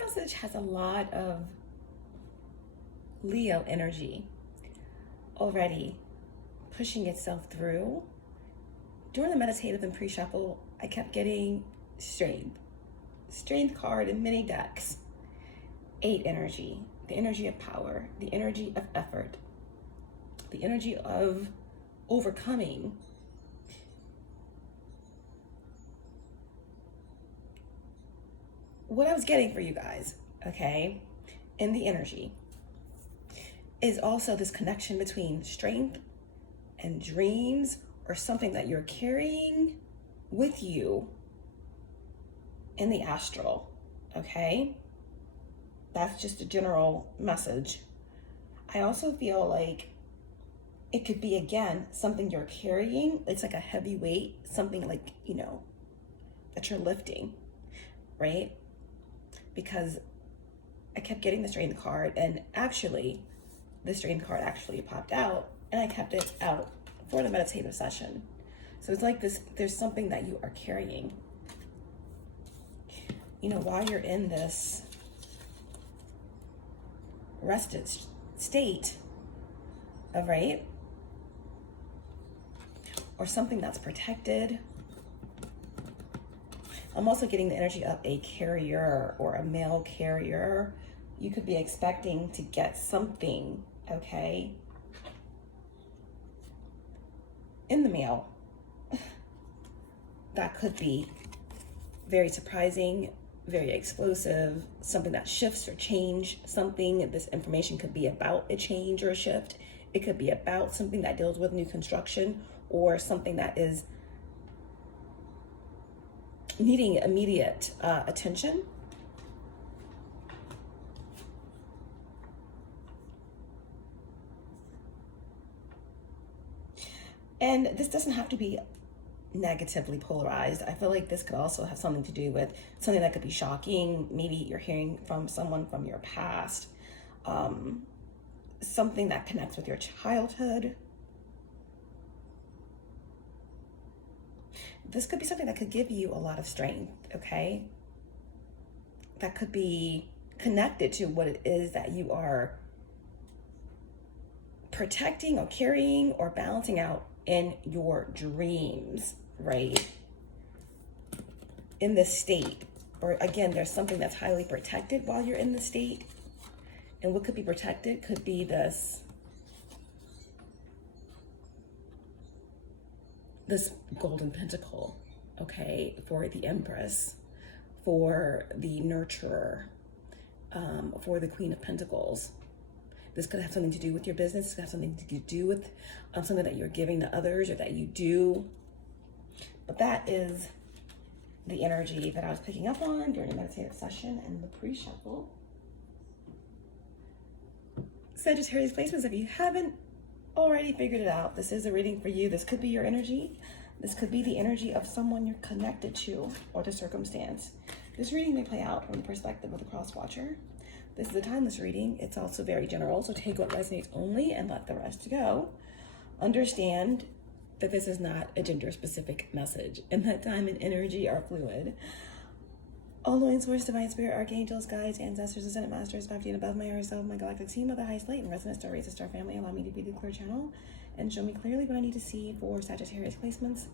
message has a lot of Leo energy already pushing itself through. During the meditative and pre-shuffle, I kept getting strength card in many decks. 8 energy, the energy of power, the energy of effort, the energy of overcoming. What I was getting for you guys, okay, in the energy is also this connection between strength and dreams, or something that you're carrying with you in the astral, okay? That's just a general message. I also feel like it could be, again, something you're carrying. It's like a heavy weight, something like, you know, that you're lifting, right? Because I kept getting the strength card, and actually, the strength card actually popped out, and I kept it out for the meditative session. So it's like this, there's something that you are carrying, you know, while you're in this rested state of, right? Or something that's protected. I'm also getting the energy of a carrier or a male carrier. You could be expecting to get something, okay, in the mail. That could be very surprising, very explosive, something that shifts or change something. This information could be about a change or a shift. It could be about something that deals with new construction, or something that is needing immediate attention. And this doesn't have to be negatively polarized. I feel like this could also have something to do with something that could be shocking. Maybe you're hearing from someone from your past, something that connects with your childhood. This could be something that could give you a lot of strength, okay? That could be connected to what it is that you are protecting or carrying or balancing out in your dreams, right? In this state. Or again, there's something that's highly protected while you're in the state. And what could be protected could be this golden pentacle, okay, for the Empress, for the nurturer, for the Queen of Pentacles. This could have something to do with your business. This could have something to do with something that you're giving to others or that you do. But that is the energy that I was picking up on during the meditative session and the pre-shuffle. Sagittarius placements, if you haven't already figured it out, this is a reading for you. This could be your energy. This could be the energy of someone you're connected to or the circumstance. This reading may play out from the perspective of the cross watcher. This is a timeless reading. It's also very general, so take what resonates only and let the rest go. Understand that this is not a gender-specific message, and that time and energy are fluid. All knowing source, divine spirit, archangels, guides, ancestors, ascended masters, 5D and above, my higher self, my galactic team of the highest light and resonance star, race star family, allow me to be the clear channel and show me clearly what I need to see for Sagittarius placements.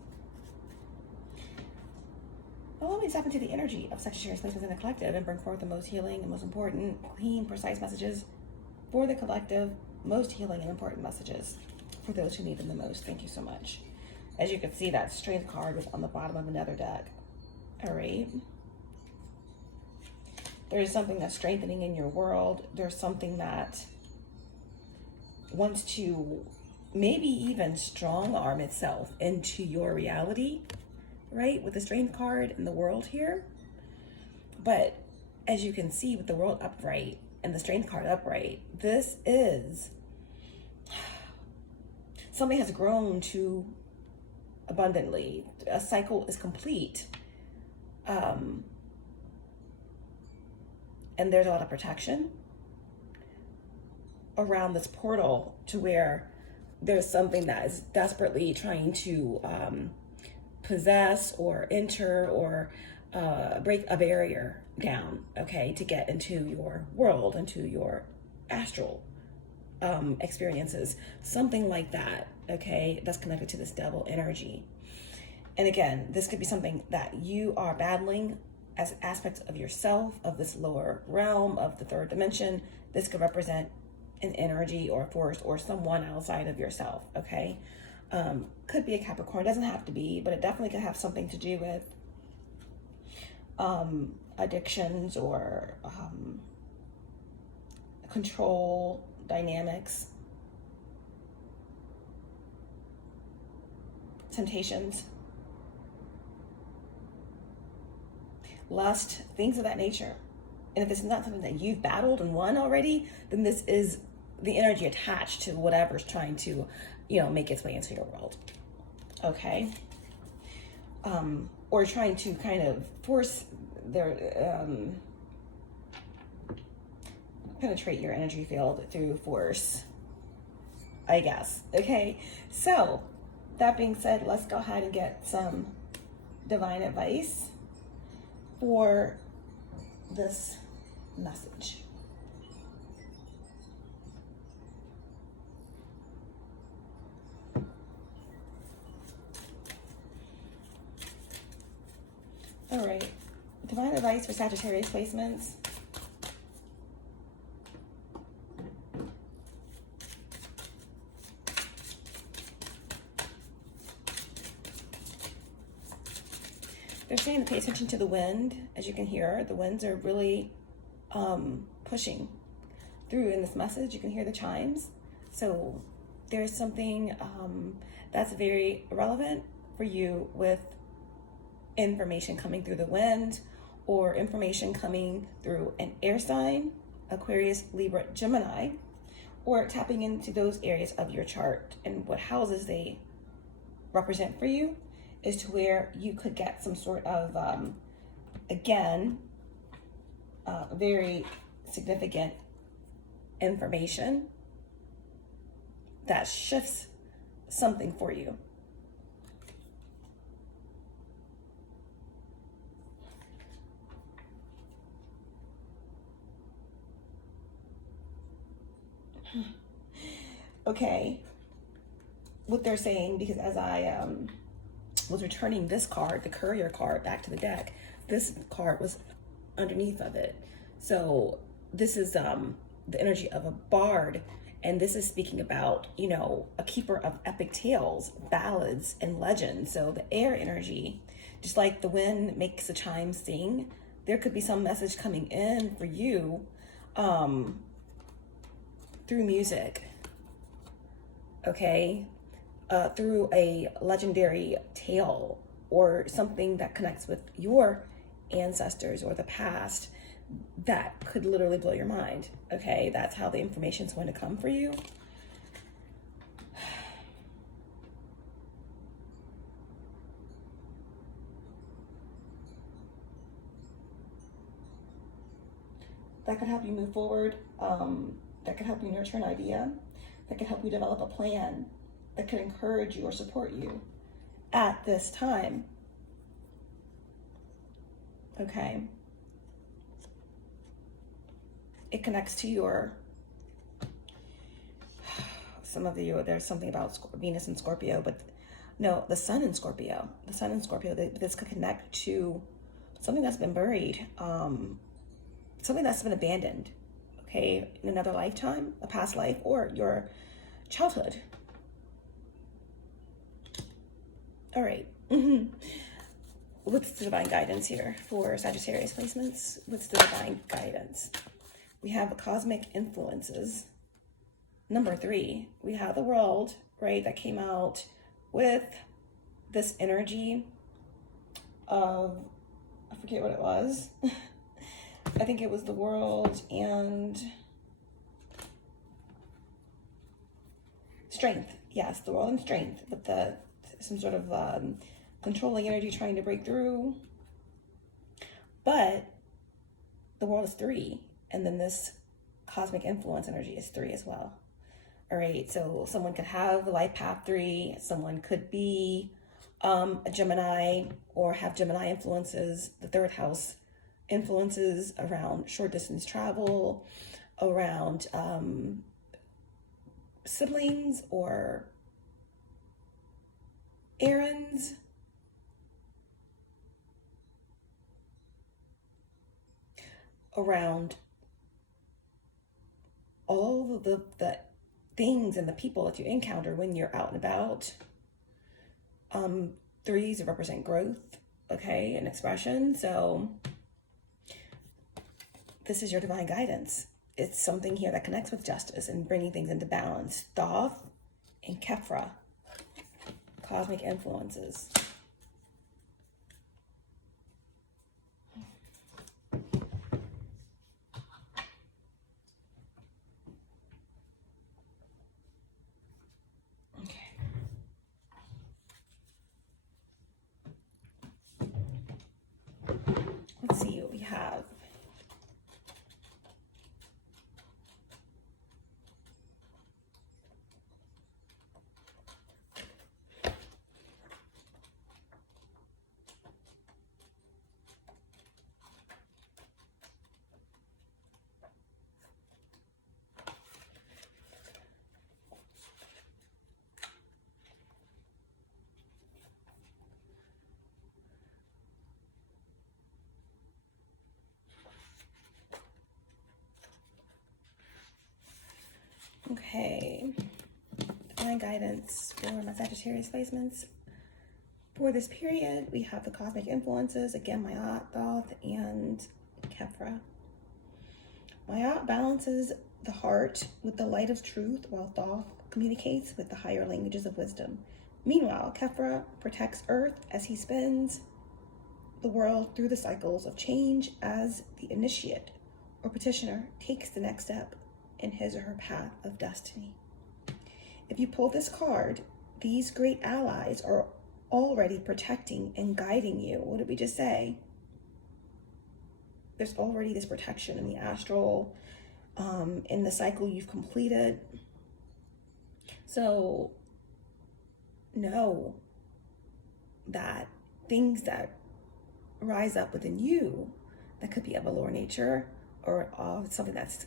Allow me to tap into the energy of Sagittarius placements in the collective and bring forth the most healing and most important, clean, precise messages for the collective, most healing and important messages for those who need them the most. Thank you so much. As you can see, that strength card was on the bottom of another deck. All right. There's something that's strengthening in your world. There's something that wants to maybe even strong arm itself into your reality, right? With the strength card and the world here. But as you can see with the world upright and the strength card upright, this is something has grown to abundantly. A cycle is complete. And there's a lot of protection around this portal to where there's something that is desperately trying to possess or enter or break a barrier down, okay, to get into your world, into your astral experiences, something like that, okay, that's connected to this devil energy. And again, this could be something that you are battling as aspects of yourself, of this lower realm, of the third dimension. This could represent an energy or a force or someone outside of yourself, okay? Could be a Capricorn, doesn't have to be, but it definitely could have something to do with addictions or control dynamics, temptations, lust, things of that nature. And if it's not something that you've battled and won already, then this is the energy attached to whatever's trying to, make its way into your world. Okay? Or trying to kind of force their, penetrate your energy field through force, I guess. Okay? So, that being said, let's go ahead and get some divine advice for this message. All right, divine advice for Sagittarius placements. They're saying to pay attention to the wind. As you can hear, the winds are really pushing through in this message. You can hear the chimes. So there's something that's very relevant for you with information coming through the wind, or information coming through an air sign, Aquarius, Libra, Gemini, or tapping into those areas of your chart and what houses they represent for you, is to where you could get some sort of, very significant information that shifts something for you. Okay, what they're saying, because as I was returning this card, the courier card, back to the deck, this card was underneath of it. So this is the energy of a bard, and this is speaking about, a keeper of epic tales, ballads, and legends. So the air energy, just like the wind makes the chimes sing, there could be some message coming in for you through music, okay? Through a legendary tale or something that connects with your ancestors or the past, that could literally blow your mind, okay? That's how the information is going to come for you. That could help you move forward. That could help you nurture an idea. That could help you develop a plan. That could encourage you or support you at this time. Okay. It connects to your, some of you, there's something about Venus and Scorpio, but no, the sun in Scorpio. The sun in Scorpio, this could connect to something that's been buried, something that's been abandoned, okay, in another lifetime, a past life, or your childhood. All right. What's the divine guidance here for Sagittarius placements? What's the divine guidance? We have cosmic influences. Number 3, we have the world, right, that came out with this energy of, I forget what it was. I think it was the world and strength. Yes, the world and strength, with some sort of controlling energy trying to break through. But the world is 3, and then this cosmic influence energy is 3 as well. All right, so someone could have the life path 3, someone could be a Gemini or have Gemini influences, the third house influences around short distance travel, around siblings or errands. Around all of the things and the people that you encounter when you're out and about. Threes represent growth, okay, and expression. So this is your divine guidance. It's something here that connects with justice and bringing things into balance. Thoth and Kefra, cosmic influences. Let's see what we have. Okay, divine guidance for my Sagittarius placements. For this period, we have the cosmic influences, again, Ma'at, Thoth, and Kefra. Ma'at balances the heart with the light of truth, while Thoth communicates with the higher languages of wisdom. Meanwhile, Kefra protects Earth as he spins the world through the cycles of change as the initiate or petitioner takes the next step in his or her path of destiny. If you pull this card, these great allies are already protecting and guiding you. What did we just say? There's already this protection in the astral, in the cycle you've completed. So know that things that rise up within you that could be of a lower nature or something that's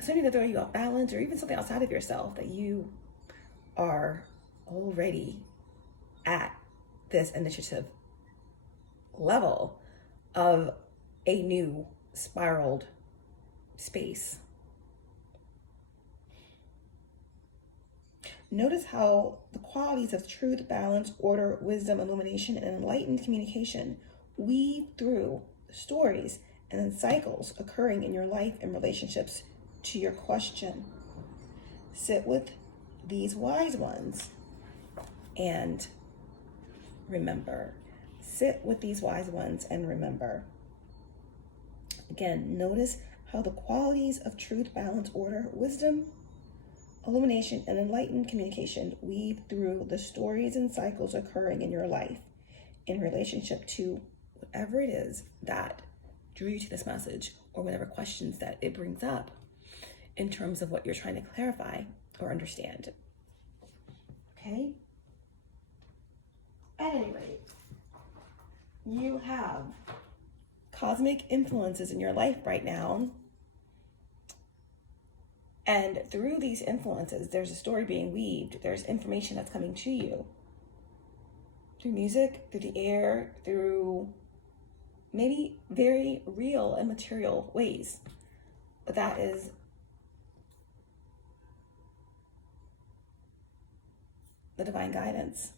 something that throw you off balance, or even something outside of yourself, that you are already at this initiative level of a new spiraled space. Notice how the qualities of truth, balance, order, wisdom, illumination, and enlightened communication weave through the stories and then cycles occurring in your life and relationships to your question. Sit with these wise ones and remember. Sit with these wise ones and remember. Again, notice how the qualities of truth, balance, order, wisdom, illumination, and enlightened communication weave through the stories and cycles occurring in your life in relationship to whatever it is that drew you to this message, or whatever questions that it brings up in terms of what you're trying to clarify or understand. Okay? At any rate, you have cosmic influences in your life right now. And through these influences, there's a story being weaved. There's information that's coming to you through music, through the air, through maybe very real and material ways. But that is the divine guidance.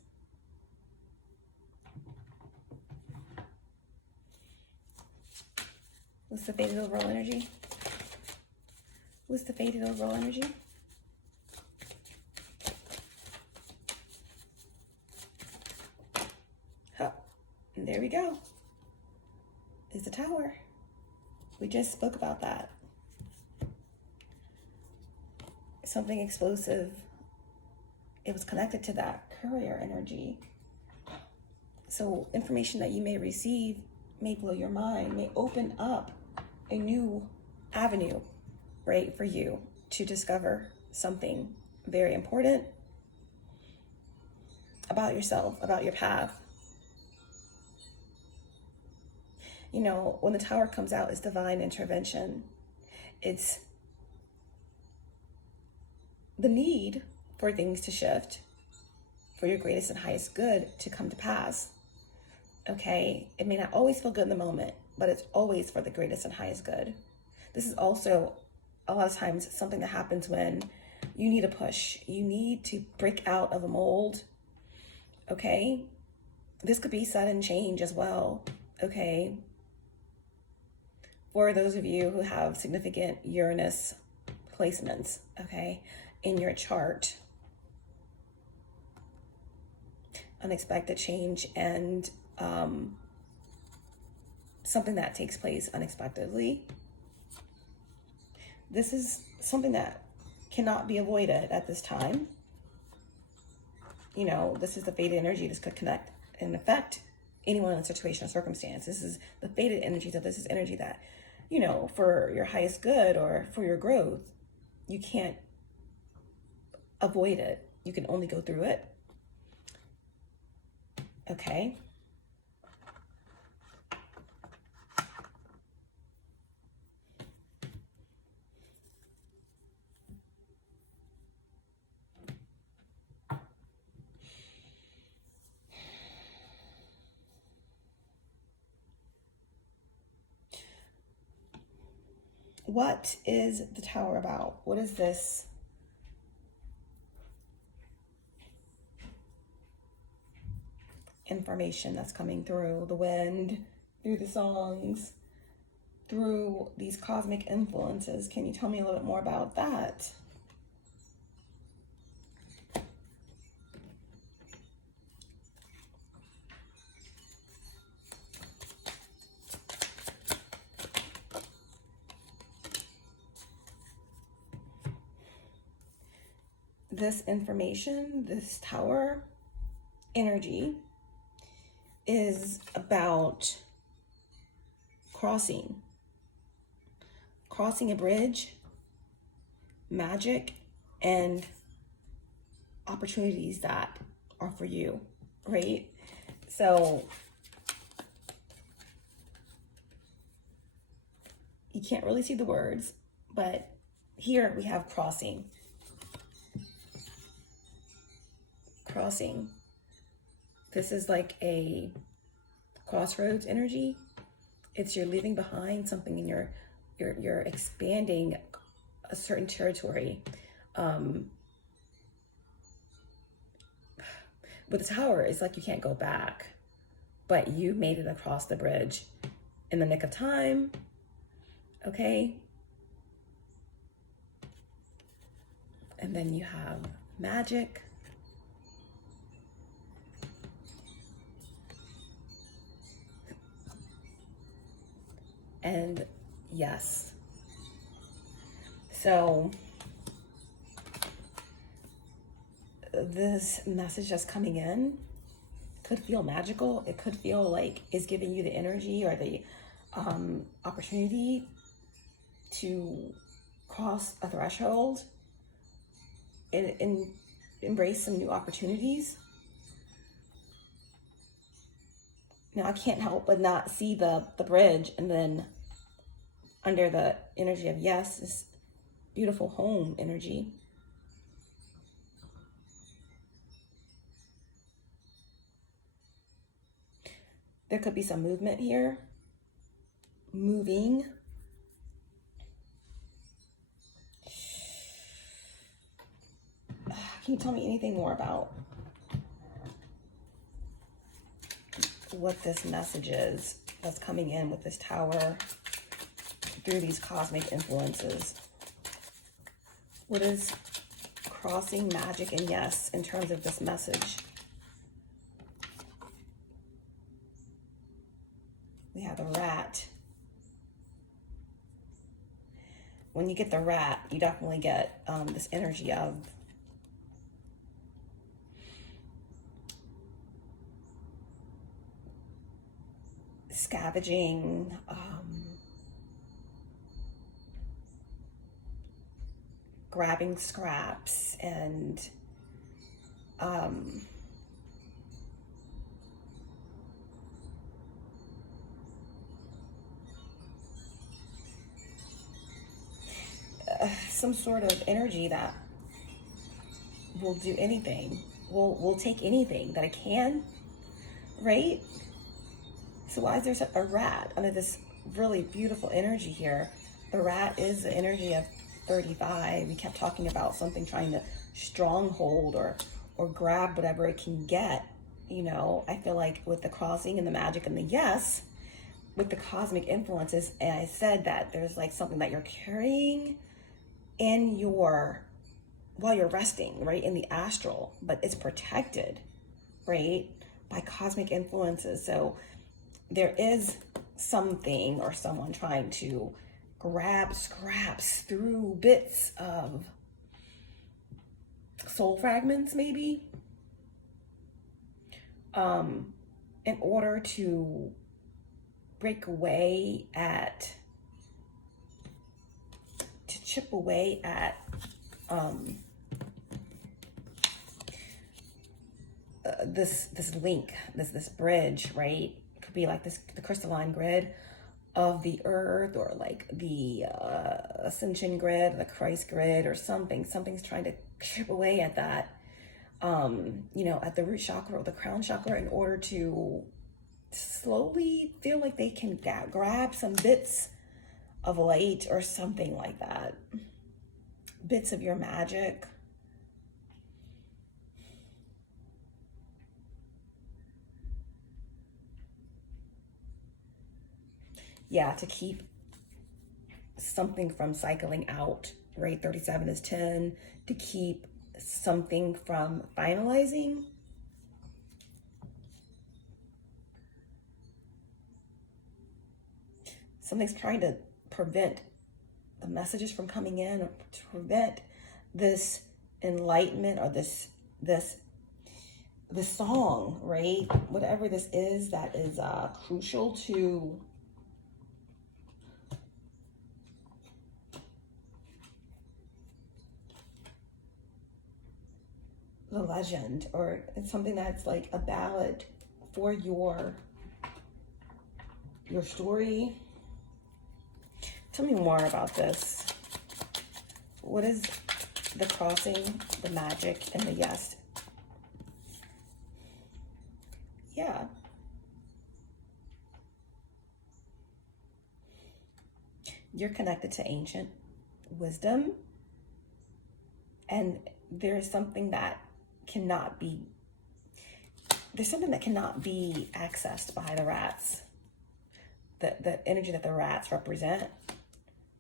What's the faded overall energy? What's the faded overall energy? Huh. And there we go. Is the Tower. We just spoke about that. Something explosive. It was connected to that courier energy. So information that you may receive may blow your mind, may open up a new avenue, right, for you to discover something very important about yourself, about your path. You know, when the Tower comes out, it's divine intervention. It's the need for things to shift, for your greatest and highest good to come to pass. Okay, it may not always feel good in the moment, but it's always for the greatest and highest good. This is also a lot of times something that happens when you need a push. You need to break out of a mold. Okay, this could be sudden change as well. Okay, for those of you who have significant Uranus placements, okay, in your chart, unexpected change and something that takes place unexpectedly. This is something that cannot be avoided at this time. You know, this is the fated energy. This could connect and affect anyone in a situation or circumstance. This is the fated energy. So this is energy that, you know, for your highest good or for your growth, you can't avoid it. You can only go through it. Okay. What is the Tower about? What is this? Information that's coming through the wind, through the songs, through these cosmic influences. Can you tell me a little bit more about that? This information, this Tower energy is about crossing a bridge, magic, and opportunities that are for you, right? So you can't really see the words, but here we have crossing. This is like a crossroads energy. It's you're leaving behind something and you're expanding a certain territory. With the Tower, it's like you can't go back, but you made it across the bridge in the nick of time. Okay. And then you have magic. And yes. So this message that's coming in could feel magical. It could feel like it's giving you the energy or the opportunity to cross a threshold and embrace some new opportunities. Now I can't help but not see the bridge, and then under the energy of yes, this beautiful home energy. There could be some movement here. Moving. Can you tell me anything more about what this message is that's coming in with this Tower through these cosmic influences? What is crossing, magic, and yes in terms of this message? We have the rat. When you get the rat, you definitely get this energy of scavenging, grabbing scraps, and some sort of energy that will do anything, will take anything that it can, right? So why is there a rat under this really beautiful energy here? The rat is the energy of 35. We kept talking about something trying to stronghold or grab whatever it can get. You know, I feel like with the crossing and the magic and the yes, with the cosmic influences, and I said that there's like something that you're carrying in while you're resting, right, in the astral, but it's protected, right, by cosmic influences. So there is something or someone trying to grab scraps through bits of soul fragments, maybe, in order to break away to chip away at this link, this bridge, right? It could be like the crystalline grid of the earth, or like the ascension grid, the Christ grid, or something. Something's trying to chip away at that, you know, at the root chakra or the crown chakra, in order to slowly feel like they can grab some bits of light or something like that. Bits of your magic. Yeah, to keep something from cycling out, right? 37 is 10. To keep something from finalizing. Something's trying to prevent the messages from coming in, or to prevent this enlightenment, or this song, right? Whatever this is that is crucial to the legend, or it's something that's like a ballad for your story. Tell me more about this. What is the crossing, the magic, and the yes? Yeah. You're connected to ancient wisdom, and there's something that cannot be accessed by the rats. The energy that the rats represent,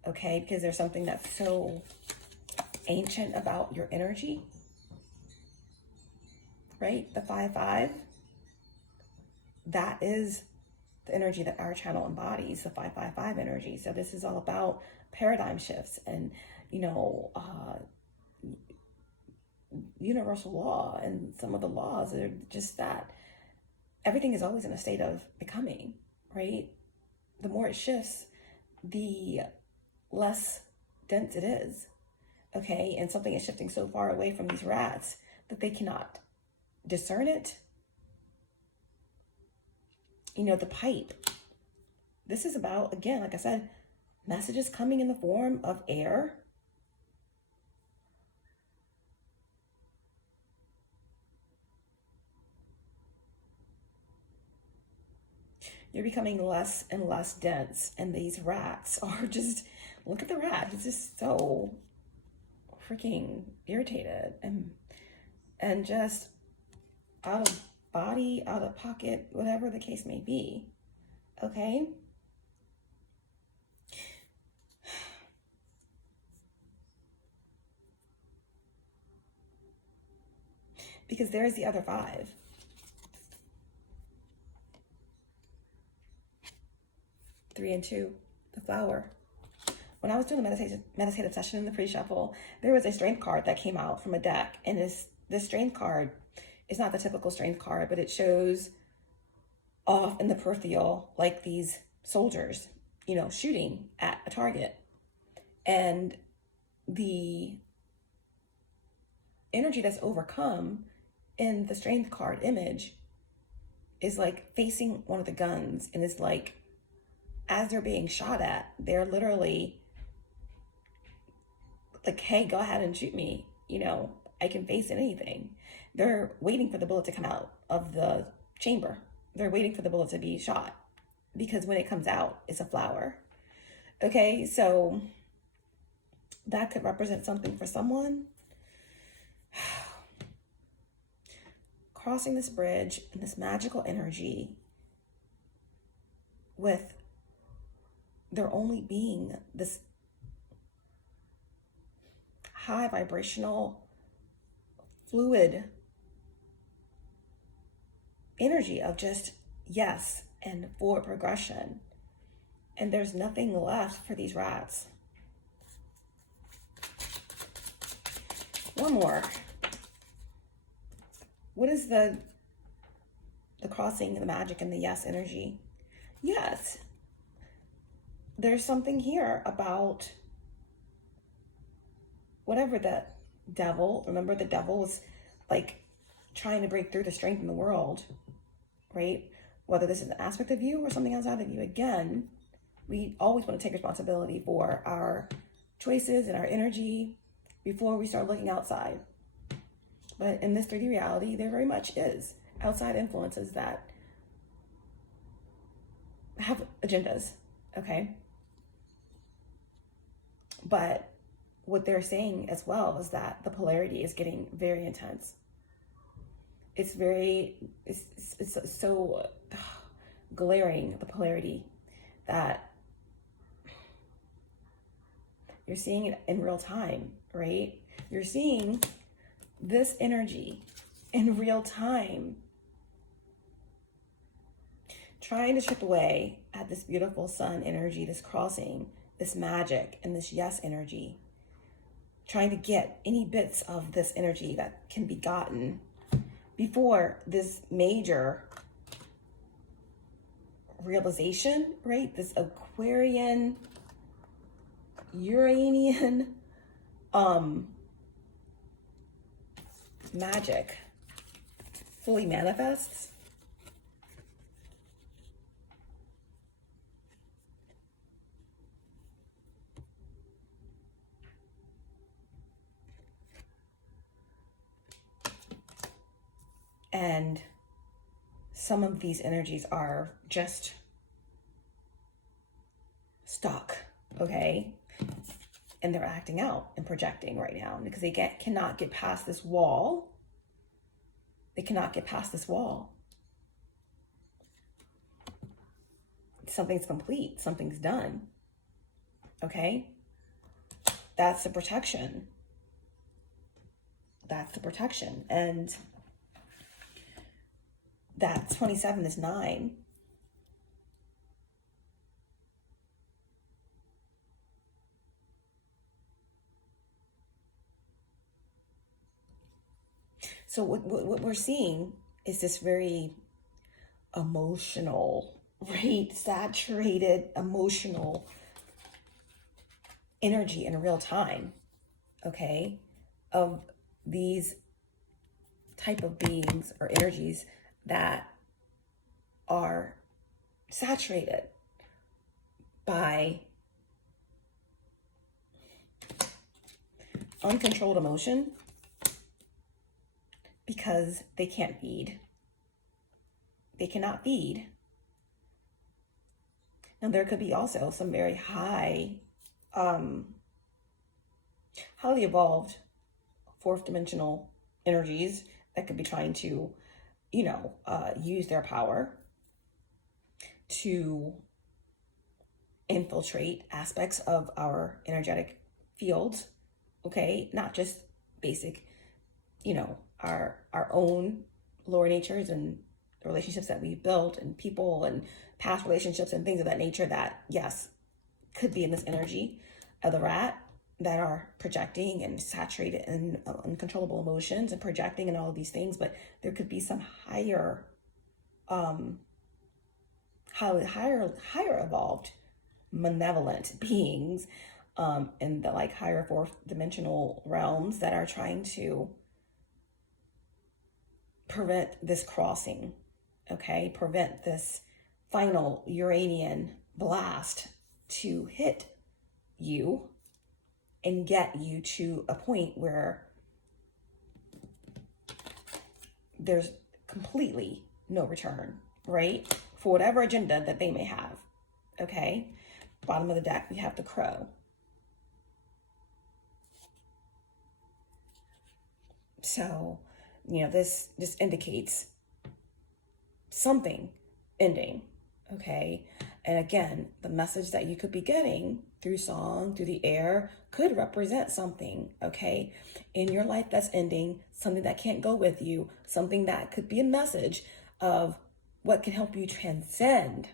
okay? Because there's something that's so ancient about your energy, right? The 5-5, that is the energy that our channel embodies, the 5-5-5 energy. So this is all about paradigm shifts and, you know, universal law, and some of the laws are just that everything is always in a state of becoming, right? The more it shifts, the less dense it is, okay? And something is shifting so far away from these rats that they cannot discern it. You know, the pipe. This is about, again, like I said, messages coming in the form of air. You're becoming less and less dense, and these rats are just, look at the rat. He's just so freaking irritated and just out of body, out of pocket, whatever the case may be. Okay? Because there's the other 5. Three and 2, the flower. When I was doing the meditative session in the pre-shuffle, there was a strength card that came out from a deck. And this strength card is not the typical strength card, but it shows off in the peripheral like these soldiers, you know, shooting at a target. And the energy that's overcome in the strength card image is like facing one of the guns, and it's like, as they're being shot at, they're literally like, hey, go ahead and shoot me. You know, I can face anything. They're waiting for the bullet to come out of the chamber. They're waiting for the bullet to be shot, because when it comes out, it's a flower. Okay, so that could represent something for someone. Crossing this bridge in this magical energy with there only being this high vibrational fluid energy of just yes and forward progression. And there's nothing left for these rats. One more. What is the crossing, the magic, and the yes energy? Yes. There's something here about whatever the devil, remember the devil was like trying to break through the strength in the world, right? Whether this is an aspect of you or something outside of you. Again, we always want to take responsibility for our choices and our energy before we start looking outside. But in this 3D reality, there very much is outside influences that have agendas, okay? But what they're saying as well is that the polarity is getting very intense. It's so glaring, the polarity, that you're seeing it in real time, right? You're seeing this energy in real time, trying to chip away at this beautiful sun energy, this crossing, this magic, and this yes energy, trying to get any bits of this energy that can be gotten before this major realization, right? This Aquarian, Uranian, magic fully manifests. And some of these energies are just stuck, okay? And they're acting out and projecting right now because they cannot get past this wall. They cannot get past this wall. Something's complete, something's done, okay? That's the protection. That's the protection. And that 27 is 9. So what we're seeing is this very emotional, right? Saturated emotional energy in real time, okay? Of these type of beings or energies that are saturated by uncontrolled emotion because they can't feed. They cannot feed. And there could be also some very highly evolved fourth dimensional energies that could be trying to, use their power to infiltrate aspects of our energetic fields, okay? Not just basic, our own lower natures and the relationships that we've built and people and past relationships and things of that nature that, yes, could be in this energy of the rat that are projecting and saturated in uncontrollable emotions and projecting and all of these things. But there could be some higher evolved malevolent beings in the higher fourth dimensional realms that are trying to prevent this crossing, okay? Prevent this final Uranian blast to hit you and get you to a point where there's completely no return, right? For whatever agenda that they may have, okay? Bottom of the deck, we have the Crow. So, this indicates something ending, okay? And again, the message that you could be getting through song, through the air, could represent something, okay, in your life that's ending, something that can't go with you, something that could be a message of what can help you transcend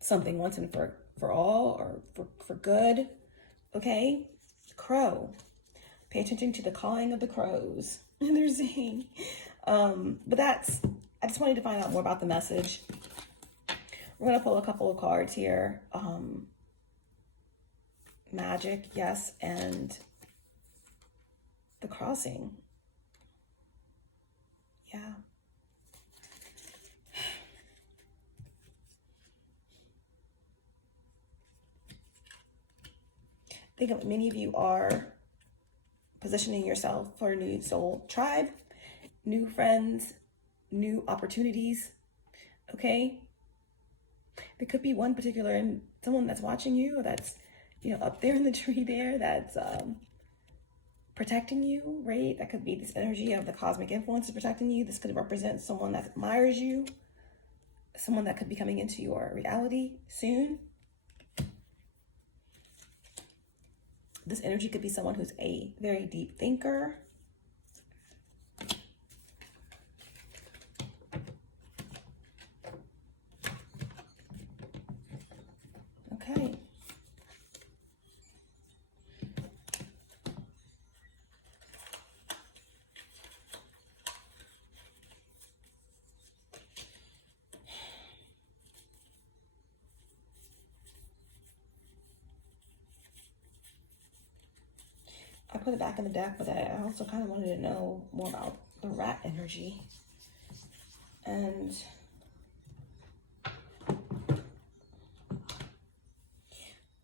something once and for all, or for good, okay? Crow. Pay attention to the cawing of the crows. They're saying. But I just wanted to find out more about the message. We're going to pull a couple of cards here. Magic, yes, and the crossing. Yeah. I think many of you are positioning yourself for a new soul tribe, new friends, new opportunities, okay? There could be one particular someone that's watching you, or that's, up there in the tree there, that's protecting you, right? That could be this energy of the cosmic influence protecting you. This could represent someone that admires you, someone that could be coming into your reality soon. This energy could be someone who's a very deep thinker. Okay. I put it back in the deck, but I also kind of wanted to know more about the rat energy. And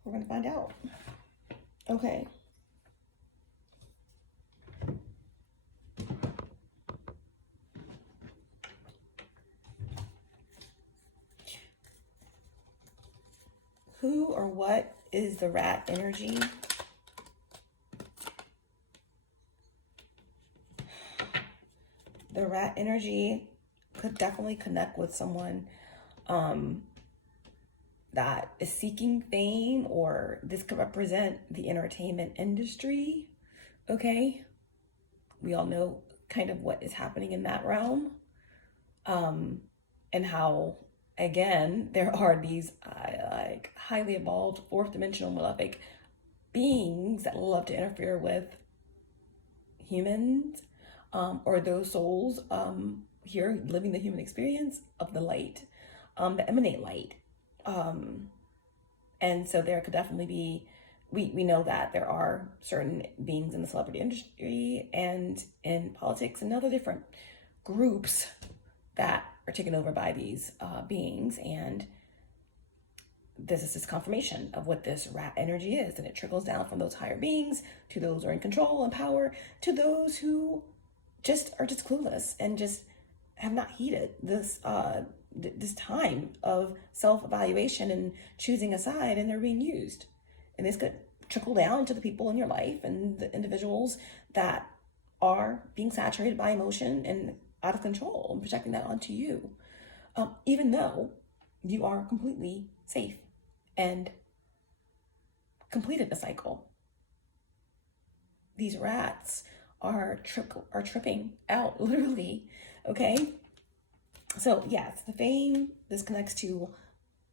we're going to find out. Okay. Who or what is the rat energy? The rat energy could definitely connect with someone that is seeking fame, or this could represent the entertainment industry, okay? We all know kind of what is happening in that realm, and how, again, there are these like highly evolved fourth dimensional malefic beings that love to interfere with humans, or those souls here living the human experience of the light, that emanate light. And so there could definitely be, we know that there are certain beings in the celebrity industry and in politics and other different groups that are taken over by these beings. And this is just confirmation of what this rat energy is. And it trickles down from those higher beings to those who are in control and power, to those who are just clueless and just have not heeded this time of self-evaluation and choosing a side, and they're being used. And this could trickle down to the people in your life and the individuals that are being saturated by emotion and out of control, and projecting that onto you, even though you are completely safe and completed the cycle. These rats are tripping out, literally, okay? So yes, the fame, this connects to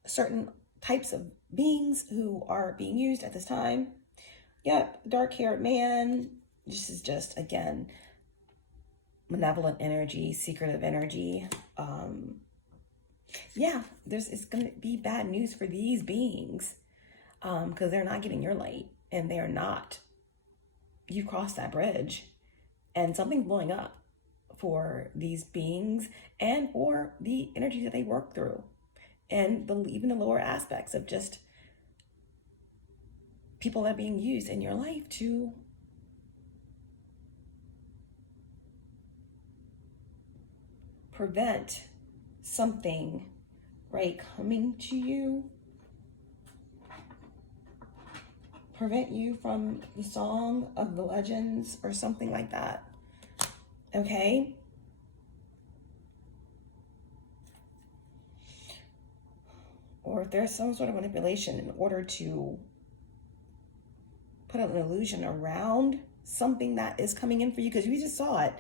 certain types of beings who are being used at this time. Yep, dark-haired man, this is just, again, malevolent energy, secretive energy. Yeah, it's going to be bad news for these beings, because they're not getting your light, and they're not. You crossed that bridge, and something's blowing up for these beings and for the energy that they work through, and even the lower aspects of just people that are being used in your life to prevent something, right, coming to you, prevent you from the song of the legends or something like that, okay? Or if there's some sort of manipulation in order to put an illusion around something that is coming in for you, because we just saw it,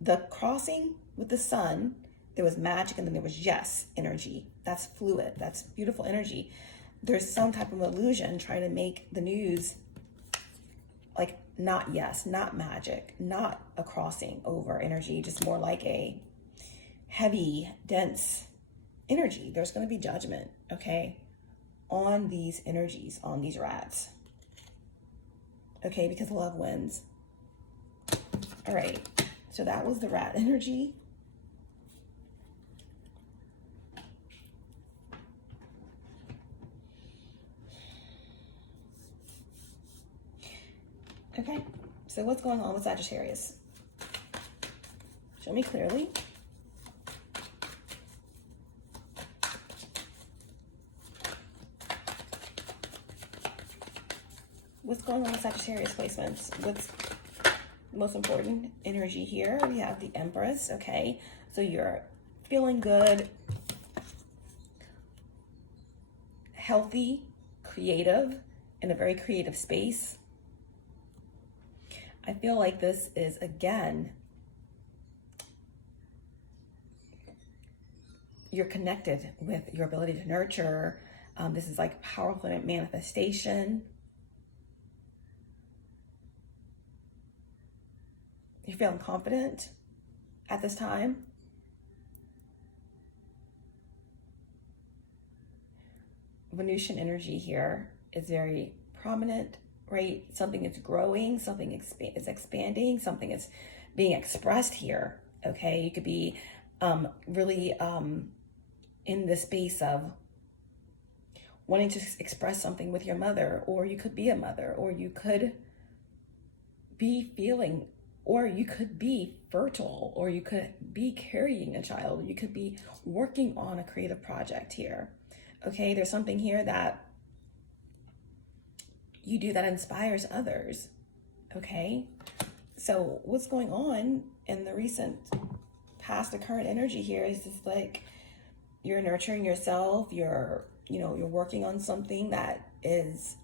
the crossing with the sun, there was magic and then there was yes energy. That's fluid, that's beautiful energy. There's some type of illusion trying to make the news like not yes, not magic, not a crossing over energy, just more like a heavy, dense energy. There's going to be judgment, okay, on these energies, on these rats, okay, because love wins. All right, so that was the rat energy. Okay, so what's going on with Sagittarius? Show me clearly. What's going on with Sagittarius placements? What's the most important energy here? We have the Empress, okay? So you're feeling good, healthy, creative, in a very creative space. I feel like this is, again, you're connected with your ability to nurture. This is like powerful manifestation. You're feeling confident at this time. Venusian energy here is very prominent, right? Something is growing, something is expanding, something is being expressed here, okay? You could be really in the space of wanting to express something with your mother, or you could be a mother, or you could be feeling, or you could be fertile, or you could be carrying a child, you could be working on a creative project here, okay? There's something here that you do that inspires others, okay? So what's going on in the recent past to current energy here is just like you're nurturing yourself, you're working on something that is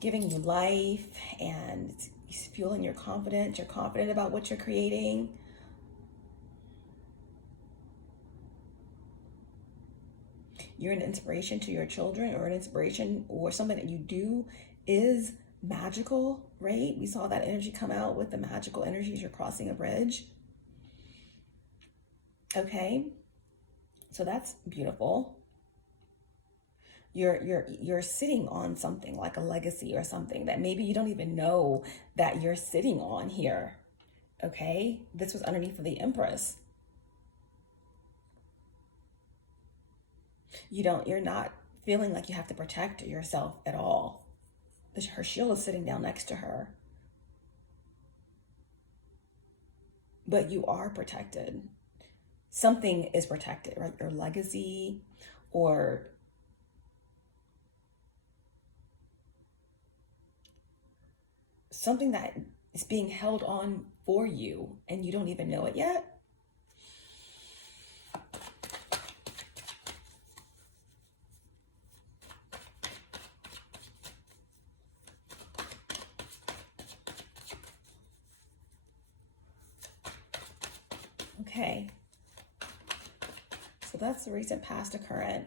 giving you life and it's fueling your confidence. You're confident about what you're creating. You're an inspiration to your children, or an inspiration, or something that you do is magical, right? We saw that energy come out with the magical energies. You're crossing a bridge. Okay, so that's beautiful. You're sitting on something like a legacy or something that maybe you don't even know that you're sitting on here. Okay, this was underneath of the Empress. You're not feeling like you have to protect yourself at all. Her shield is sitting down next to her. But you are protected. Something is protected, right? Your legacy, or something that is being held on for you and you don't even know it yet. Okay, so that's the recent past to current.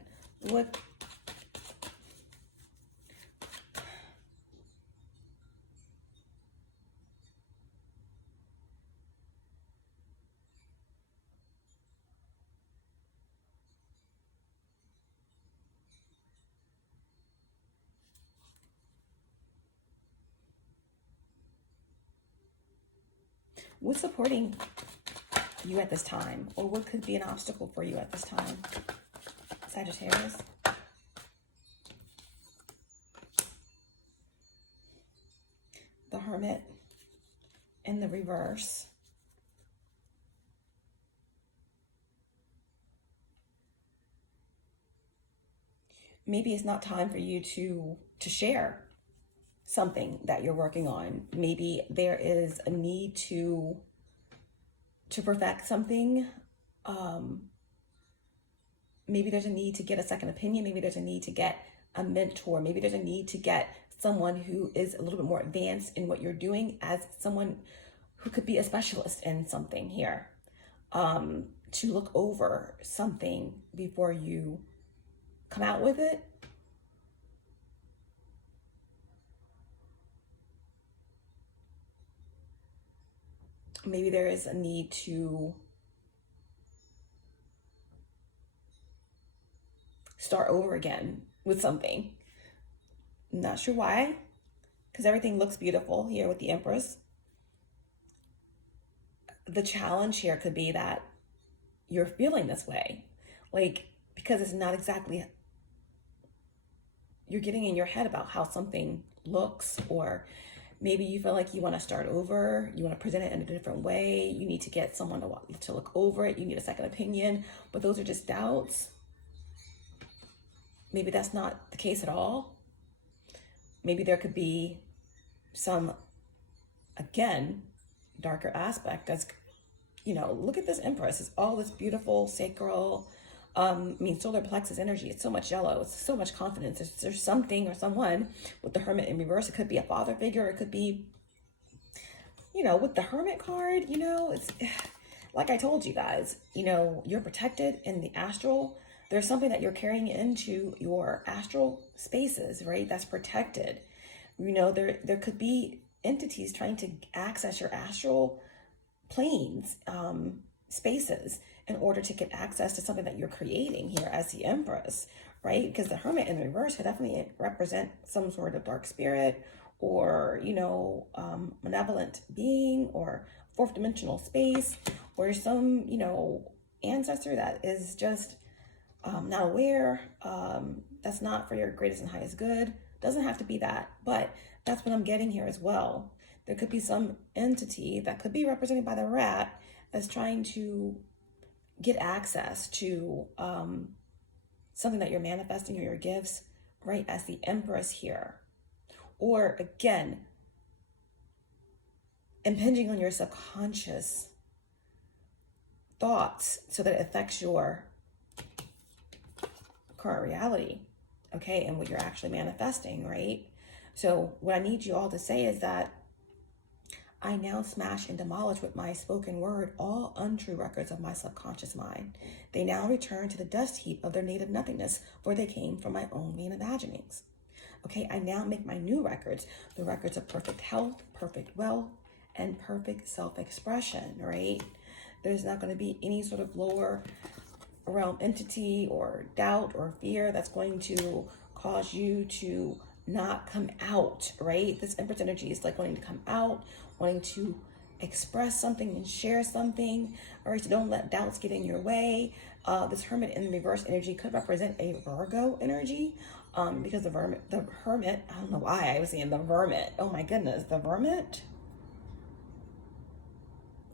What's supporting you at this time, or what could be an obstacle for you at this time, Sagittarius? Hermit in the reverse. Maybe it's not time for you to share something that you're working on. Maybe there is a need to perfect something. Maybe there's a need to get a second opinion. Maybe there's a need to get a mentor. Maybe there's a need to get someone who is a little bit more advanced in what you're doing, as someone who could be a specialist in something here, to look over something before you come out with it. Maybe there is a need to start over again with something. Not sure why, because everything looks beautiful here with the Empress. The challenge here could be that you're feeling this way, like, because it's not exactly, you're getting in your head about how something looks, or maybe you feel like you want to start over, you want to present it in a different way, you need to get someone to look over it, you need a second opinion, but those are just doubts. Maybe that's not the case at all. Maybe there could be some, again, darker aspect as, look at this Empress. It's all this beautiful, sacral, solar plexus energy. It's so much yellow. It's so much confidence. There's something or someone with the Hermit in reverse. It could be a father figure. It could be, with the Hermit card, it's like I told you guys, you're protected in the astral. There's something that you're carrying into your astral spaces, right? That's protected. There could be entities trying to access your astral planes, spaces, in order to get access to something that you're creating here as the Empress, right? Because the Hermit in reverse could definitely represent some sort of dark spirit, or, malevolent being, or fourth dimensional space, or some, ancestor that is just not aware, that's not for your greatest and highest good. Doesn't have to be that, but that's what I'm getting here as well. There could be some entity that could be represented by the rat that's trying to get access to something that you're manifesting, or your gifts, right, as the Empress here. Or again, impinging on your subconscious thoughts so that it affects your current reality, okay, and what you're actually manifesting, right? So what I need you all to say is that I now smash and demolish with my spoken word all untrue records of my subconscious mind. They now return to the dust heap of their native nothingness, for they came from my own vain imaginings. Okay, I now make my new records, the records of perfect health, perfect wealth, and perfect self-expression, right? There's not going to be any sort of lower realm entity or doubt or fear that's going to cause you to not come out, right? This Empress energy is like wanting to come out, wanting to express something and share something, all right? So don't let doubts get in your way. This Hermit in reverse energy could represent a Virgo energy, because the Hermit, I don't know why I was saying the Vermin. Oh my goodness, the Vermin.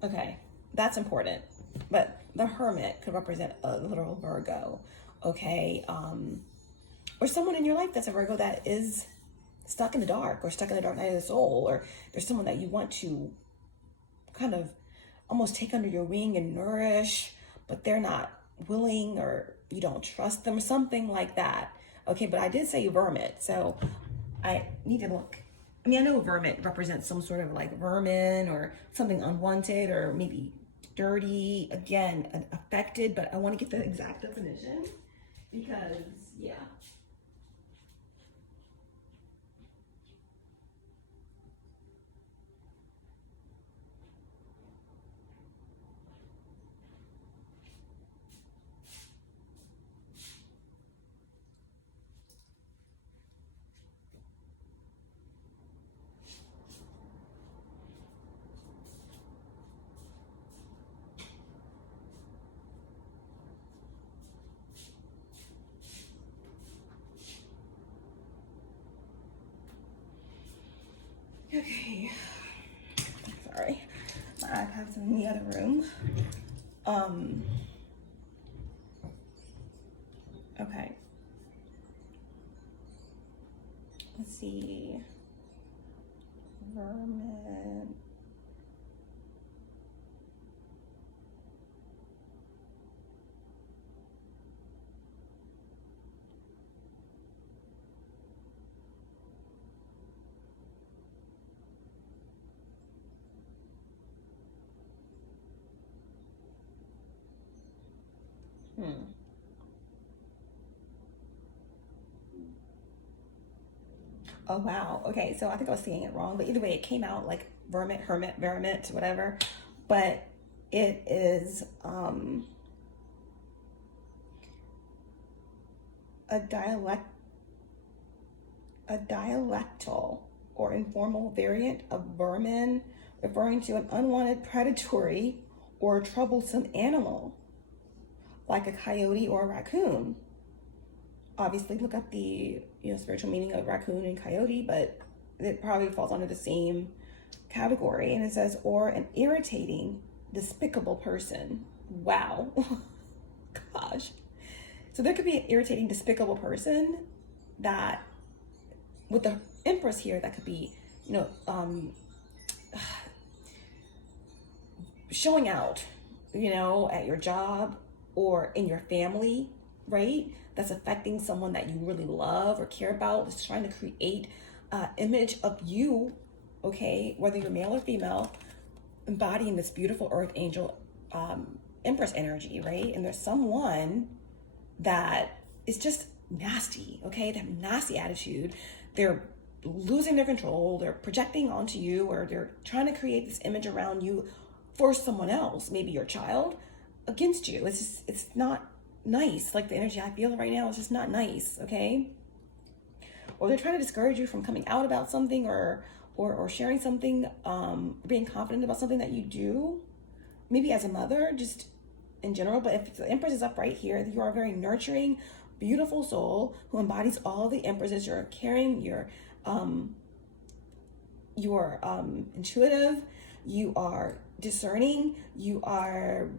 Okay, that's important. But the Hermit could represent a literal Virgo, okay? Or someone in your life that's a Virgo that is stuck in the dark, or stuck in the dark night of the soul, or there's someone that you want to kind of almost take under your wing and nourish, but they're not willing, or you don't trust them, something like that. Okay, but I did say Vermin, so I need to look. I know Vermin represents some sort of like vermin, or something unwanted, or maybe dirty, again, affected, but I want to get the exact definition, because, yeah. Okay, Sorry, my iPad's in the other room. Okay. Let's see. Vermin. Oh wow. Okay, so I think I was saying it wrong, but either way, it came out like vermin, hermit, vermit, whatever. But it is a dialect, a dialectal or informal variant of vermin, referring to an unwanted predatory or troublesome animal, like a coyote or a raccoon. Obviously, look up the spiritual meaning of raccoon and coyote, but it probably falls under the same category. And it says, or an irritating, despicable person. Wow. Gosh. So there could be an irritating, despicable person that, with the Empress here, that could be, showing out, at your job or in your family, right? That's affecting someone that you really love or care about. It's trying to create an image of you, okay, whether you're male or female, embodying this beautiful earth angel Empress energy, right? And there's someone that is just nasty, okay? They have a nasty attitude. They're losing their control. They're projecting onto you, or they're trying to create this image around you for someone else, maybe your child, against you. It's not nice. Like the energy I feel right now is just not nice, okay? Or they're trying to discourage you from coming out about something or sharing something, being confident about something that you do, maybe as a mother, just in general. But if the Empress is up right here, you are a very nurturing, beautiful soul who embodies all the Empresses. You're caring, you're intuitive, you are discerning, you are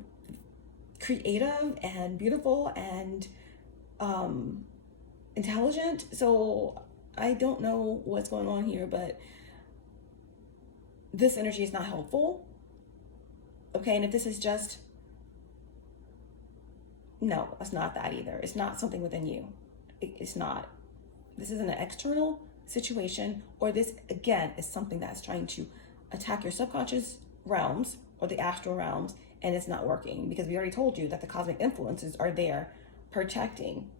creative and beautiful and intelligent. So I don't know what's going on here, but this energy is not helpful. Okay, and if this is just, no, it's not that either. It's not something within you. It's not. This isn't an external situation, or this, again, is something that's trying to attack your subconscious realms or the astral realms, and it's not working because we already told you that the cosmic influences are there protecting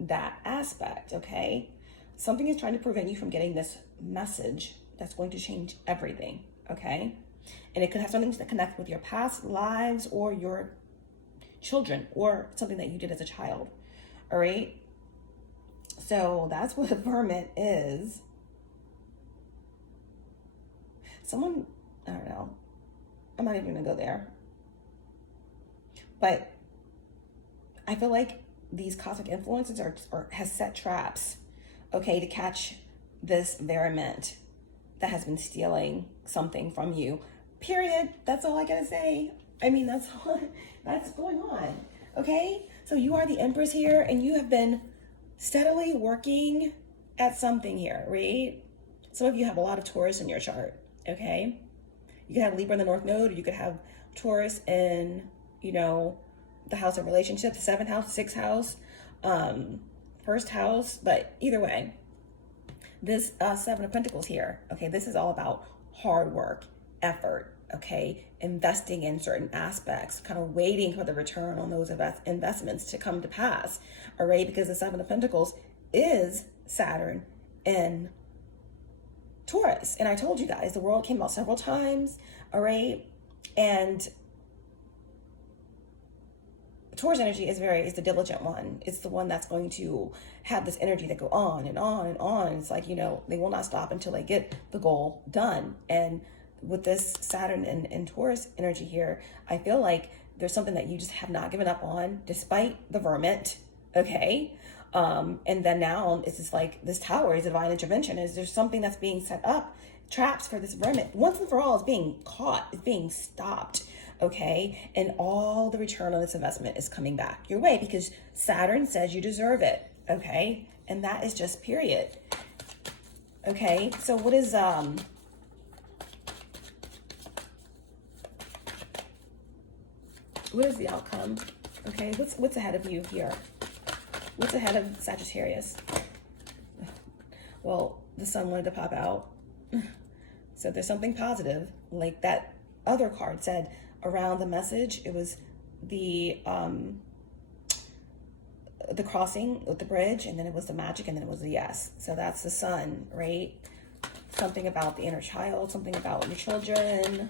that aspect, okay? Something is trying to prevent you from getting this message that's going to change everything, okay? And it could have something to connect with your past lives or your children or something that you did as a child, all right? So that's what a vermin is. Someone, I don't know, I'm not even gonna go there. But I feel like these cosmic influences has set traps, okay, to catch this vermin that has been stealing something from you. Period. That's all I gotta say. I mean, that's going on, okay? So you are the Empress here, and you have been steadily working at something here, right? Some of you have a lot of Taurus in your chart, okay? You could have Libra in the North Node, or you could have Taurus in, the house of relationships, the 7th house, 6th house, 1st house. But either way, this 7 of Pentacles here, okay, this is all about hard work, effort, okay, investing in certain aspects, kind of waiting for the return on those investments to come to pass, all right, because the 7 of Pentacles is Saturn in Taurus. And I told you guys, the world came out several times, all right, and Taurus energy is the diligent one. It's the one that's going to have this energy that go on and on and on. It's like, they will not stop until they get the goal done. And with this Saturn and Taurus energy here, I feel like there's something that you just have not given up on despite the vermin, okay? And then now it's just like this tower is divine intervention. Is there's something that's being set up traps for this vermin once and for all is being caught, is being stopped, okay? And all the return on this investment is coming back your way because Saturn says you deserve it, okay? And that is just period. Okay, so what is the outcome? Okay, what's ahead of you here? What's ahead of Sagittarius? Well, the sun wanted to pop out. So there's something positive, like that other card said around the message. It was the crossing with the bridge, and then it was the magic, and then it was the yes. So that's the sun, right? Something about the inner child, something about your children.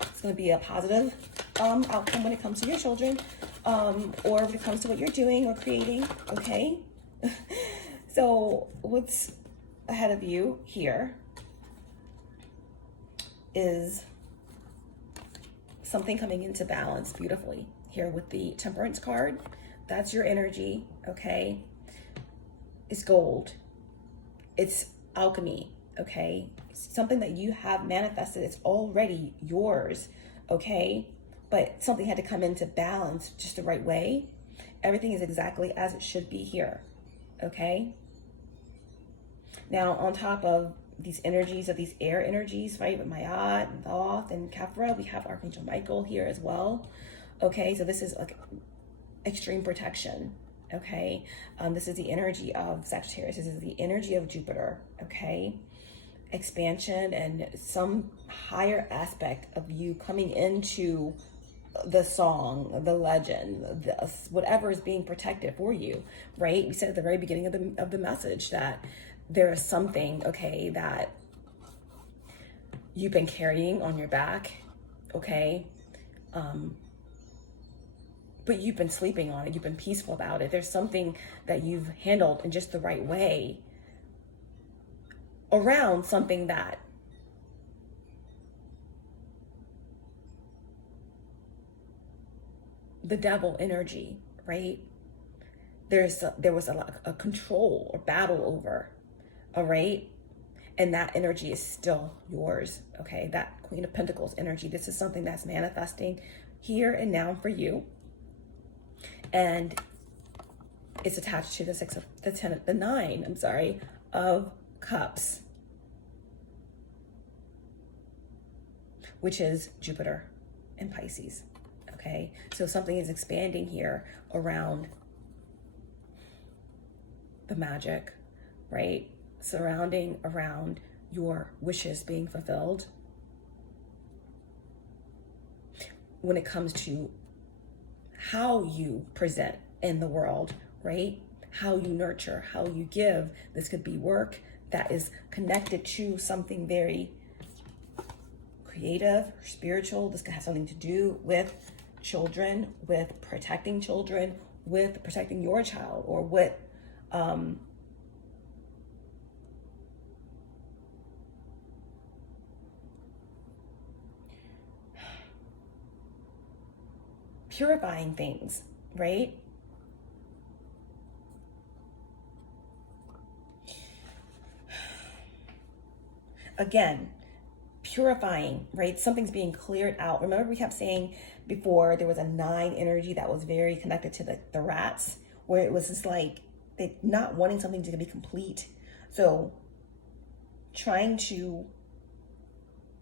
It's going to be a positive outcome when it comes to your children, or when it comes to what you're doing or creating, okay? So what's ahead of you here is something coming into balance beautifully here with the Temperance card. That's your energy, okay? It's gold. It's alchemy, okay? It's something that you have manifested. It's already yours, okay? But something had to come into balance just the right way. Everything is exactly as it should be here, okay? Now, on top of these energies, of these air energies, right, with Mayat and Thoth and Kefra, we have Archangel Michael here as well, okay? So this is like extreme protection, okay? This is the energy of Sagittarius. This is the energy of Jupiter, okay? Expansion and some higher aspect of you coming into the song, the legend, whatever is being protected for you, right? We said at the very beginning of the message that there is something, okay, that you've been carrying on your back, okay? But you've been sleeping on it. You've been peaceful about it. There's something that you've handled in just the right way around something that the devil energy, right? There was a control or battle over, all right? And that energy is still yours, okay? That Queen of Pentacles energy. This is something that's manifesting here and now for you. And it's attached to the nine of cups, which is Jupiter and Pisces, okay? So something is expanding here around the magic, right? Surrounding around your wishes being fulfilled. When it comes to how you present in the world, right? How you nurture, how you give. This could be work that is connected to something very creative or spiritual. This could have something to do with children, with protecting children, with protecting your child, or with purifying things, right? Again, purifying, right? Something's being cleared out. Remember we kept saying before there was a 9 energy that was very connected to the rats, where it was just like they not wanting something to be complete. So trying to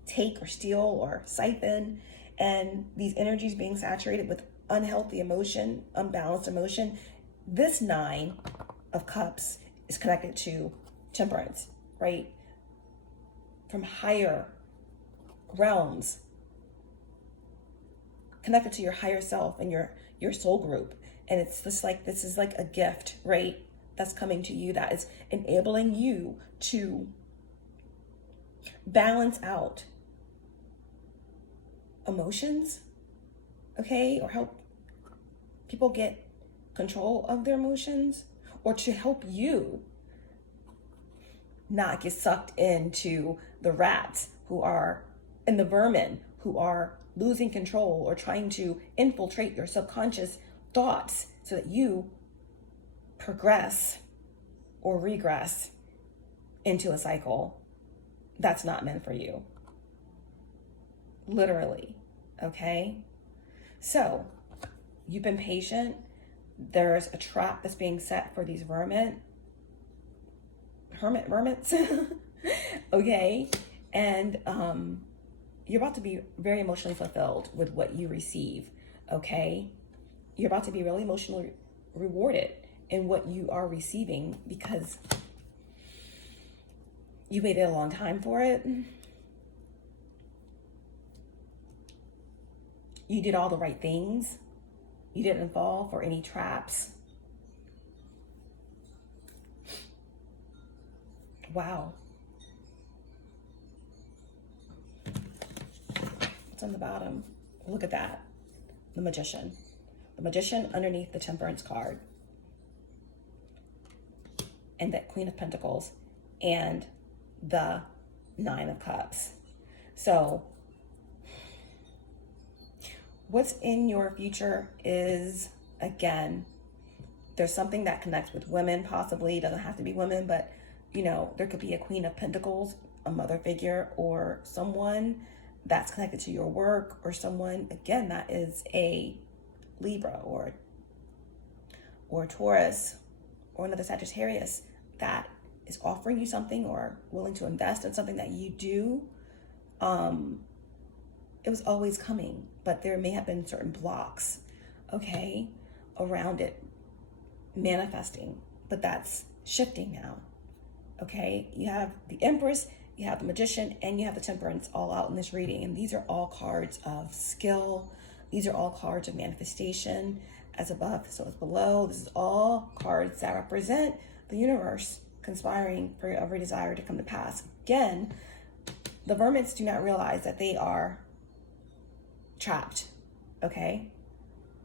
take or steal or siphon, and these energies being saturated with unhealthy emotion, unbalanced emotion. This 9 of cups is connected to temperance, right? From higher realms, connected to your higher self and your soul group. And it's just like, this is like a gift, right? That's coming to you, that is enabling you to balance out emotions, okay? Or help people get control of their emotions, or to help you not get sucked into the rats who are, and the vermin who are losing control or trying to infiltrate your subconscious thoughts so that you progress or regress into a cycle that's not meant for you. Literally. Okay? So, you've been patient. There's a trap that's being set for these vermins. Okay? And you're about to be very emotionally fulfilled with what you receive. Okay? You're about to be really emotionally rewarded in what you are receiving because you waited a long time for it. You did all the right things. You didn't fall for any traps. Wow. What's on the bottom? Look at that. The Magician. The Magician underneath the Temperance card. And that Queen of Pentacles. And the Nine of Cups. So, what's in your future is, again, there's something that connects with women, possibly. It doesn't have to be women, but, you know, there could be a Queen of Pentacles, a mother figure, or someone that's connected to your work, or someone, again, that is a Libra or Taurus or another Sagittarius that is offering you something or willing to invest in something that you do. It was always coming, but there may have been certain blocks, okay, around it manifesting, but that's shifting now, okay? You have the Empress, you have the Magician, and you have the Temperance all out in this reading, and these are all cards of skill. These are all cards of manifestation, as above, so as below. This is all cards that represent the universe conspiring for every desire to come to pass. Again, the Vermins do not realize that they are trapped, okay?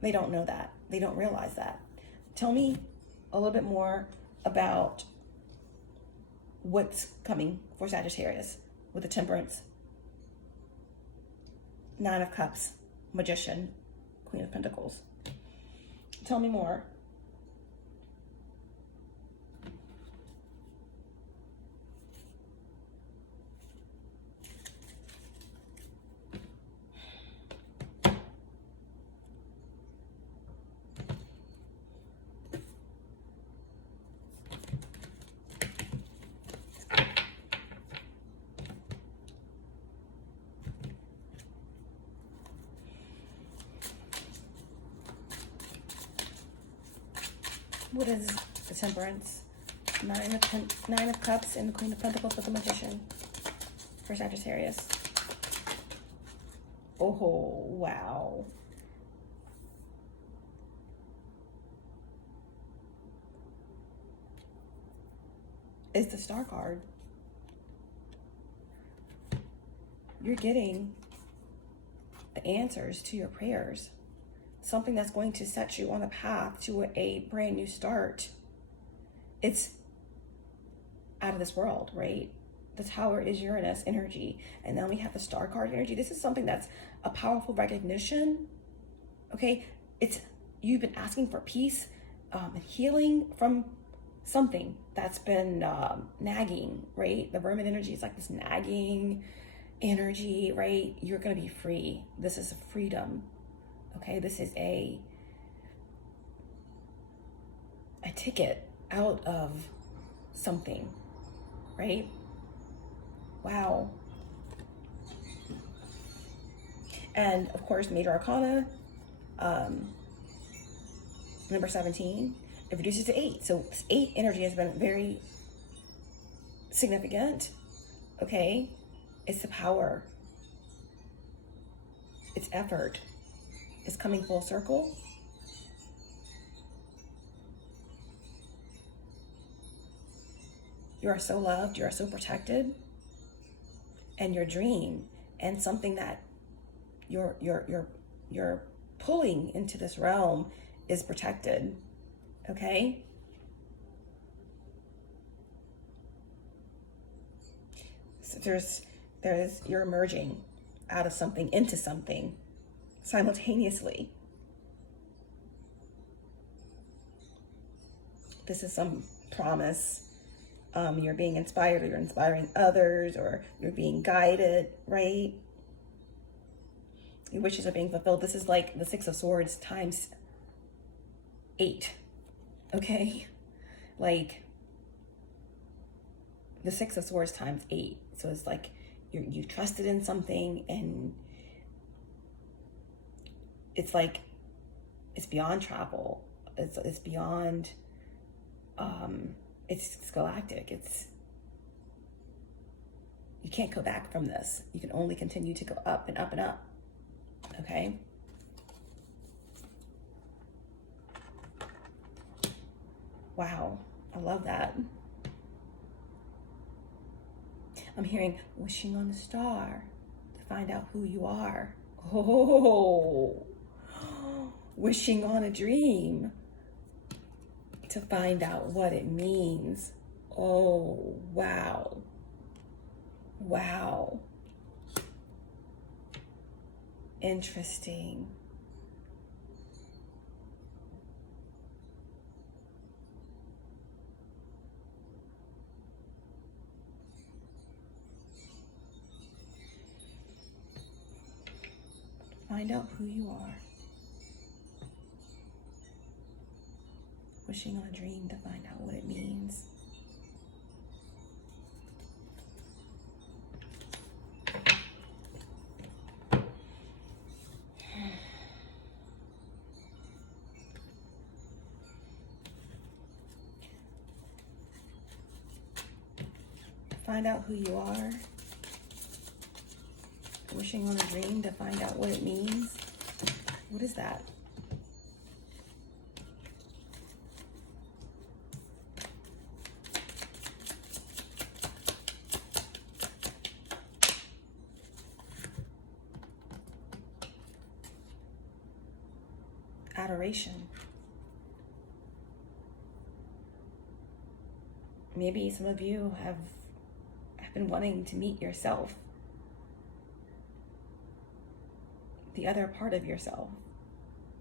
They don't know that. They don't realize that. Tell me a little bit more about what's coming for Sagittarius with the Temperance, Nine of Cups, Magician, Queen of Pentacles. Tell me more. What is the Temperance, Nine of Cups, and the Queen of Pentacles with the Magician for Sagittarius? Oh, wow. It's the Star card. You're getting the answers to your prayers. Something that's going to set you on a path to a brand new start. It's out of this world, right? The Tower is Uranus energy. And now we have the Star card energy. This is something that's a powerful recognition. Okay, it's you've been asking for peace and healing from something that's been nagging, right? The Vermin energy is like this nagging energy, right? You're going to be free. This is a freedom. Okay, this is a ticket out of something, right? Wow. And of course, Major Arcana, number 17, it reduces to 8. So this 8 energy has been very significant, okay? It's the power. It's effort. It's coming full circle. You are so loved, you are so protected. And your dream and something that you're pulling into this realm is protected. Okay? So you're emerging out of something into something simultaneously. This is some promise You're being inspired, or you're inspiring others, or you're being guided, right? Your wishes are being fulfilled. This is like the Six of Swords times 8, okay? Like the Six of Swords times 8. So it's like you trusted in something, and it's like it's beyond travel. It's beyond. It's galactic. You can't go back from this. You can only continue to go up and up and up. Okay. Wow, I love that. I'm hearing wishing on a star to find out who you are. Oh, wishing on a dream to find out what it means. Oh, wow. Wow. Interesting. Find out who you are. Wishing on a dream to find out what it means. Find out who you are. Wishing on a dream to find out what it means. What is that? Adoration. Maybe some of you have been wanting to meet yourself, the other part of yourself,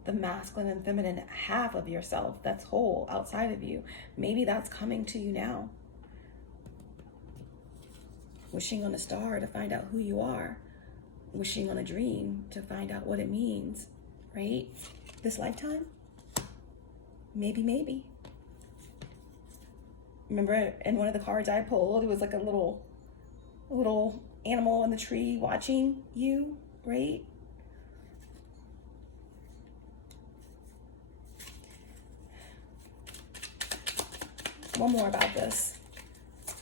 the masculine and feminine half of yourself that's whole outside of you. Maybe that's coming to you now. Wishing on a star to find out who you are. Wishing on a dream to find out what it means, right? This lifetime? Maybe. Remember in one of the cards I pulled, it was like a little animal in the tree watching you, right? One more about this.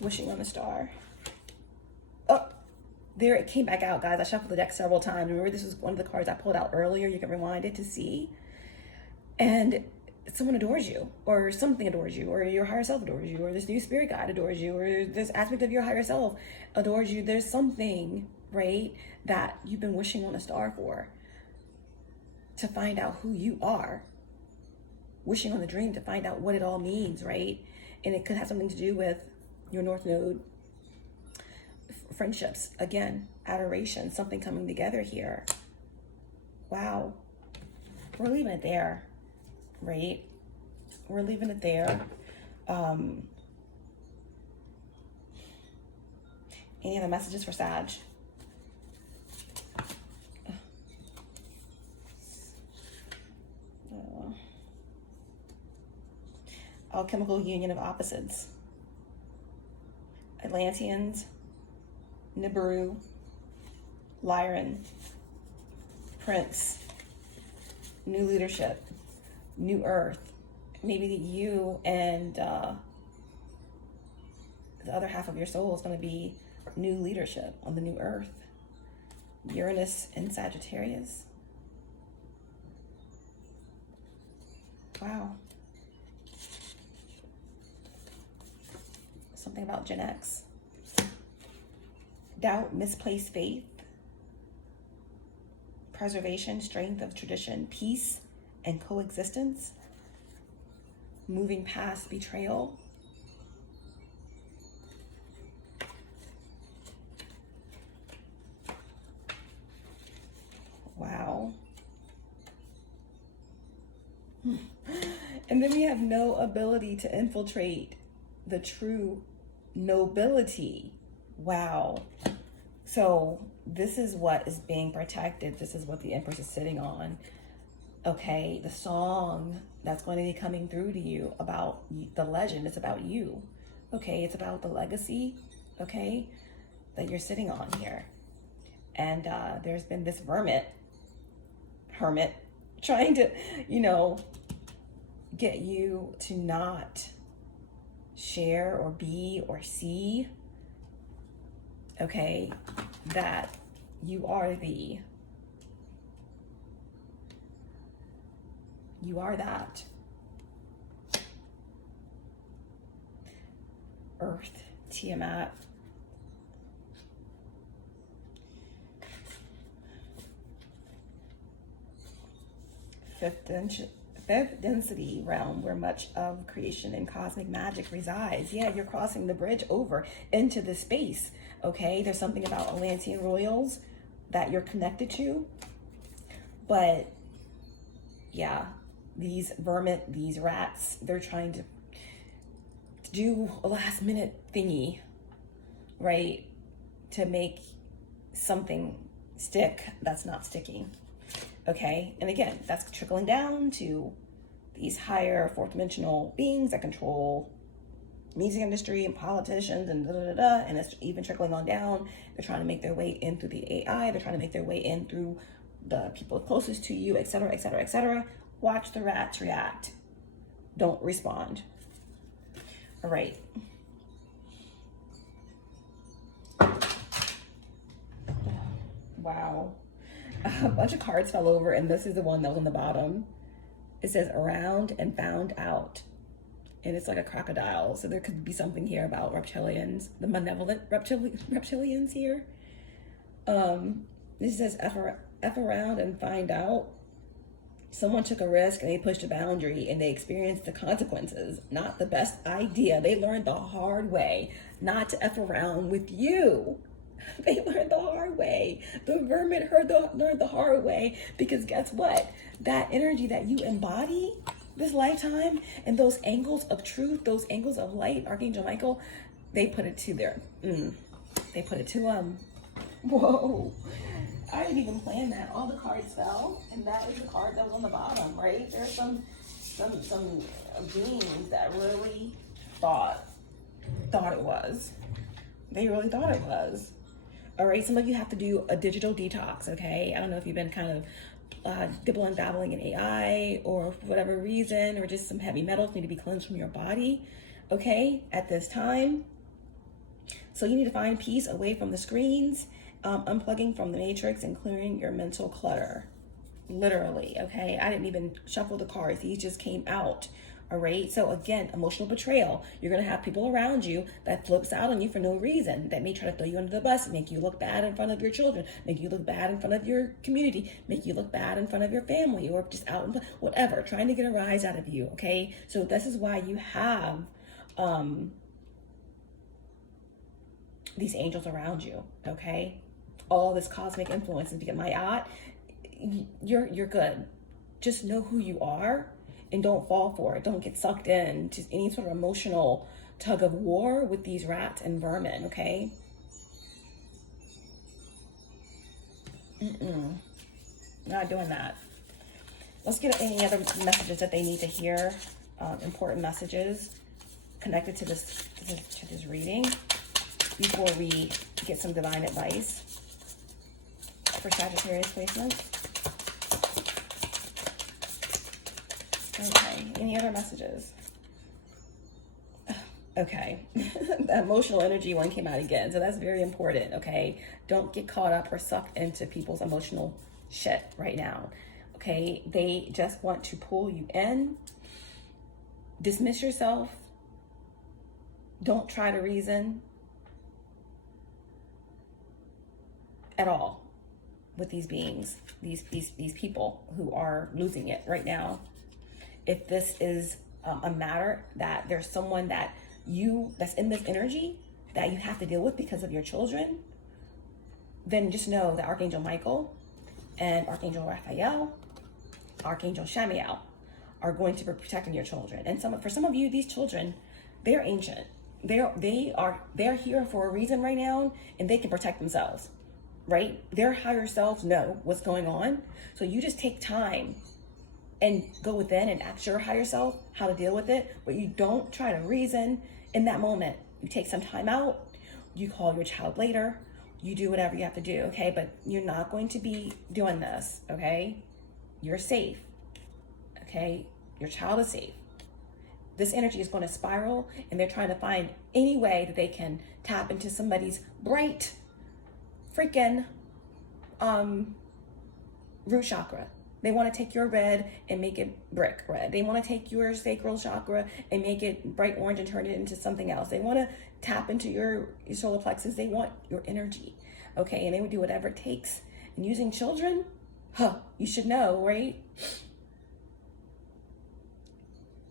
Wishing on a star. Oh, there it came back out, guys. I shuffled the deck several times. Remember, this was one of the cards I pulled out earlier. You can rewind it to see. And someone adores you, or something adores you, or your higher self adores you, or this new spirit guide adores you, or this aspect of your higher self adores you. There's something, right, that you've been wishing on a star for, to find out who you are. Wishing on the dream to find out what it all means, right? And it could have something to do with your North Node, friendships, again, adoration, something coming together here. Wow. We're leaving it there, right? We're leaving it there. Any other messages for Sag? Alchemical union of opposites. Atlanteans, Nibiru, Lyran, Prince, new leadership, new earth. Maybe you and the other half of your soul is going to be new leadership on the new earth. Uranus and Sagittarius. Wow. Something about Gen X. Doubt, misplaced faith. Preservation, strength of tradition, peace and coexistence. Moving past betrayal. Wow. And then we have no ability to infiltrate the true nobility. Wow. So this is what is being protected. This is what the Empress is sitting on. Okay, the song that's going to be coming through to you about the legend, it's about you. Okay, it's about the legacy, okay, that you're sitting on here. And there's been this hermit, trying to, get you to not share or be or see, okay, that you are that Earth, Tiamat. Fifth density realm where much of creation and cosmic magic resides. Yeah, you're crossing the bridge over into this space. Okay, there's something about Atlantean royals that you're connected to. But yeah, these vermin, these rats, they're trying to do a last minute thingy, right? To make something stick that's not sticking. Okay, and again, that's trickling down to these higher fourth dimensional beings that control music industry and politicians and and it's even trickling on down. They're trying to make their way in through the AI. They're trying to make their way in through the people closest to you, etc., etc., etc. Watch the rats react. Don't respond. All right. Wow. A bunch of cards fell over, and this is the one that was on the bottom. It says around and found out. And it's like a crocodile. So there could be something here about reptilians, the malevolent reptilians here. This says F around and find out. Someone took a risk and they pushed a boundary and they experienced the consequences. Not the best idea. They learned the hard way not to F around with you. They learned the hard way. The vermin learned the hard way, because guess what? That energy that you embody this lifetime and those angles of truth, those angles of light, Archangel Michael, they put it to they put it to whoa. I didn't even plan that. All the cards fell, and that is the card that was on the bottom, right? There's some beings that really thought it was. They really thought it was. All right, some of you have to do a digital detox, okay? I don't know if you've been kind of dibbling dabbling in AI or for whatever reason, or just some heavy metals need to be cleansed from your body, okay, at this time. So you need to find peace away from the screens, unplugging from the matrix and clearing your mental clutter. Literally, okay? I didn't even shuffle the cards. These just came out. All right. So again, emotional betrayal. You're going to have people around you that flips out on you for no reason, that may try to throw you under the bus, make you look bad in front of your children, make you look bad in front of your community, make you look bad in front of your family, or just out in whatever, trying to get a rise out of you. Okay. So this is why you have these angels around you. Okay. All this cosmic influence. And you're good. Just know who you are. And don't fall for it. Don't get sucked in to any sort of emotional tug of war with these rats and vermin, okay? Not doing that. Let's get any other messages that they need to hear, important messages connected to this reading before we get some divine advice for Sagittarius placements. Okay, any other messages? Okay, the emotional energy one came out again, so that's very important, okay? Don't get caught up or sucked into people's emotional shit right now, okay? They just want to pull you in. Dismiss yourself. Don't try to reason at all with these beings, these people who are losing it right now. If this is a matter that there's someone that's in this energy that you have to deal with because of your children, then just know that Archangel Michael and Archangel Raphael, Archangel Shamiel are going to be protecting your children. And for some of you, these children, they're ancient. they're here for a reason right now, and they can protect themselves, right? Their higher selves know what's going on. So you just take time and go within and ask your higher self how to deal with it, but you don't try to reason in that moment. You take some time out, you call your child later, you do whatever you have to do, okay? But you're not going to be doing this, okay? You're safe, okay? Your child is safe. This energy is going to spiral, and they're trying to find any way that they can tap into somebody's bright freaking root chakra. They want to take your red and make it brick red. They want to take your sacral chakra and make it bright orange and turn it into something else. They want to tap into your solar plexus. They want your energy, okay? And they would do whatever it takes. And using children, you should know, right?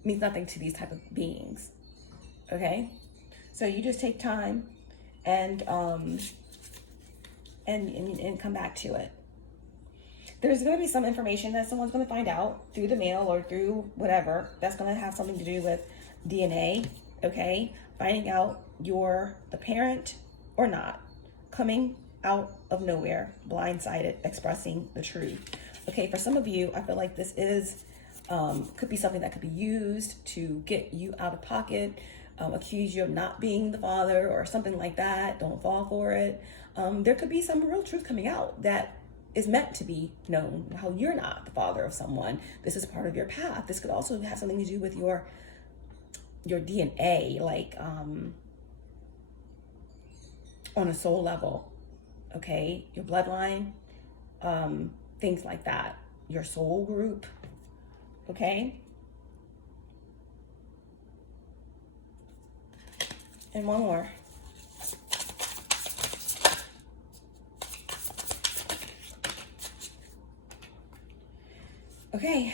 Means nothing to these type of beings, okay? So you just take time and come back to it. There's going to be some information that someone's going to find out through the mail or through whatever that's going to have something to do with DNA, okay? Finding out you're the parent or not, coming out of nowhere, blindsided, expressing the truth. Okay, for some of you, I feel like this is could be something that could be used to get you out of pocket, accuse you of not being the father or something like that. Don't fall for it. There could be some real truth coming out that is meant to be known, how you're not the father of someone. This is part of your path. This could also have something to do with your DNA, like on a soul level, okay? Your bloodline, things like that. Your soul group, okay? And one more. Okay,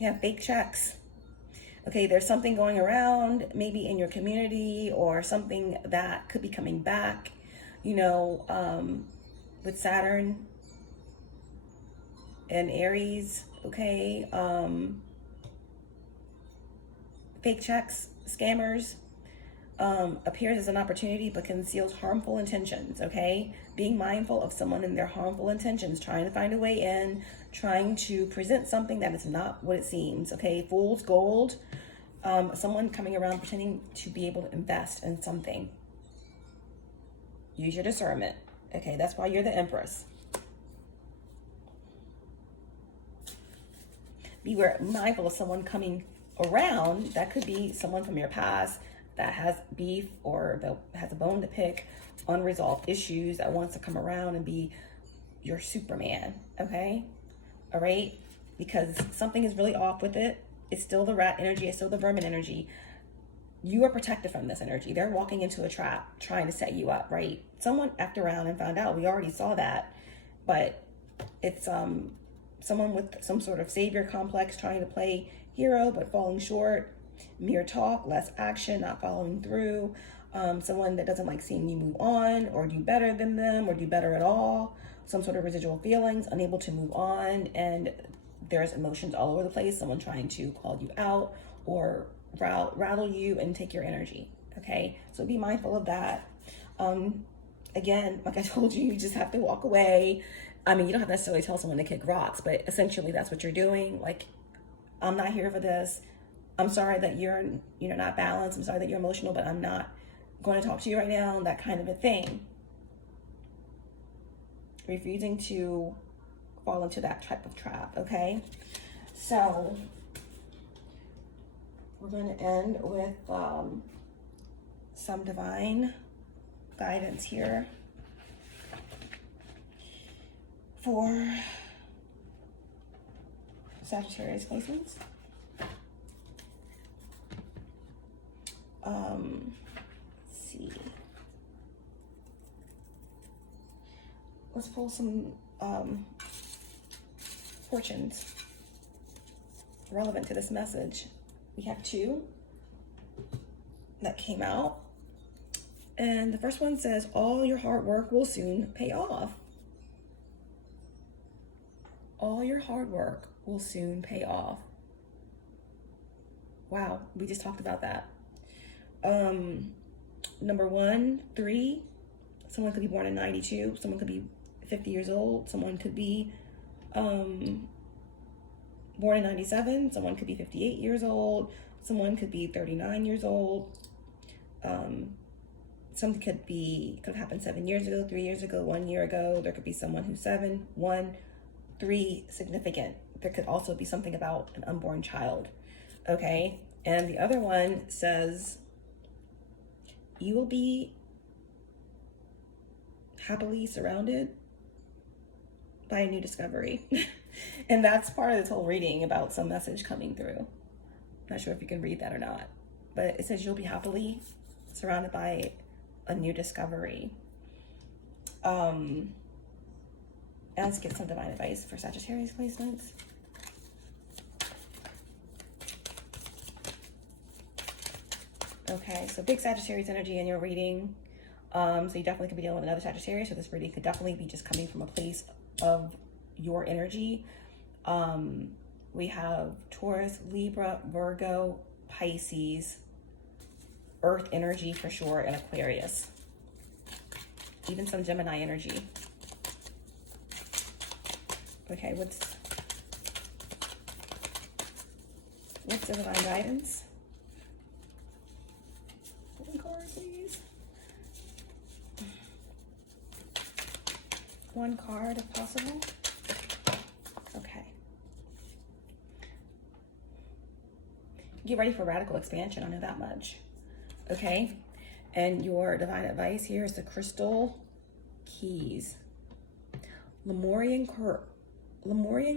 yeah, fake checks. Okay, there's something going around, maybe in your community, or something that could be coming back, you know, with Saturn and Aries, okay? Fake checks, scammers, appears as an opportunity but conceals harmful intentions, okay? Being mindful of someone and their harmful intentions, trying to find a way in, trying to present something that is not what it seems, okay? Fool's gold, someone coming around pretending to be able to invest in something. Use your discernment, okay? That's why you're the Empress. Be mindful of someone coming around. That could be someone from your past that has beef or that has a bone to pick, unresolved issues, that wants to come around and be your Superman, okay? All right? Because something is really off with it. It's still the rat energy. It's still the vermin energy. You are protected from this energy. They're walking into a trap, trying to set you up, right? Someone effed around and found out. We already saw that. But it's someone with some sort of savior complex trying to play hero but falling short. Mere talk, less action, not following through. Someone that doesn't like seeing you move on or do better than them or do better at all. Some sort of residual feelings, unable to move on, and there's emotions all over the place. Someone trying to call you out or rattle you and take your energy, okay? So be mindful of that. Again, like I told you, you just have to walk away. I mean, you don't have to necessarily tell someone to kick rocks, but essentially that's what you're doing. Like, I'm not here for this. I'm sorry that you're not balanced. I'm sorry that you're emotional, but I'm not going to talk to you right now, that kind of a thing. Refusing to fall into that type of trap, okay? So we're going to end with some divine guidance here for Sagittarius placements. Let's see. Let's pull some fortunes relevant to this message. We have two that came out. And the first one says, all your hard work will soon pay off. All your hard work will soon pay off. Wow, we just talked about that. number 1, 3. Someone could be born in 92. Someone could be 50 years old. Someone could be born in 97. Someone could be 58 years old. Someone could be 39 years old. Something could happen 7 years ago, 3 years ago, 1 year ago. There could be someone who's 7, 1, 3, significant. There could also be something about an unborn child. Okay. And the other one says, you will be happily surrounded by a new discovery. And that's part of this whole reading about some message coming through. Not sure if you can read that or not, but it says you'll be happily surrounded by a new discovery. Let's get some divine advice for Sagittarius placements. Okay, so big Sagittarius energy in your reading. So you definitely could be dealing with another Sagittarius, so this reading could definitely be just coming from a place of your energy. We have Taurus, Libra, Virgo, Pisces, Earth energy for sure, and Aquarius. Even some Gemini energy. Okay, what's the divine guidance? One card, please. One card if possible. Okay. Get ready for radical expansion, I know that much. Okay. And your divine advice here is the crystal keys. Lemurian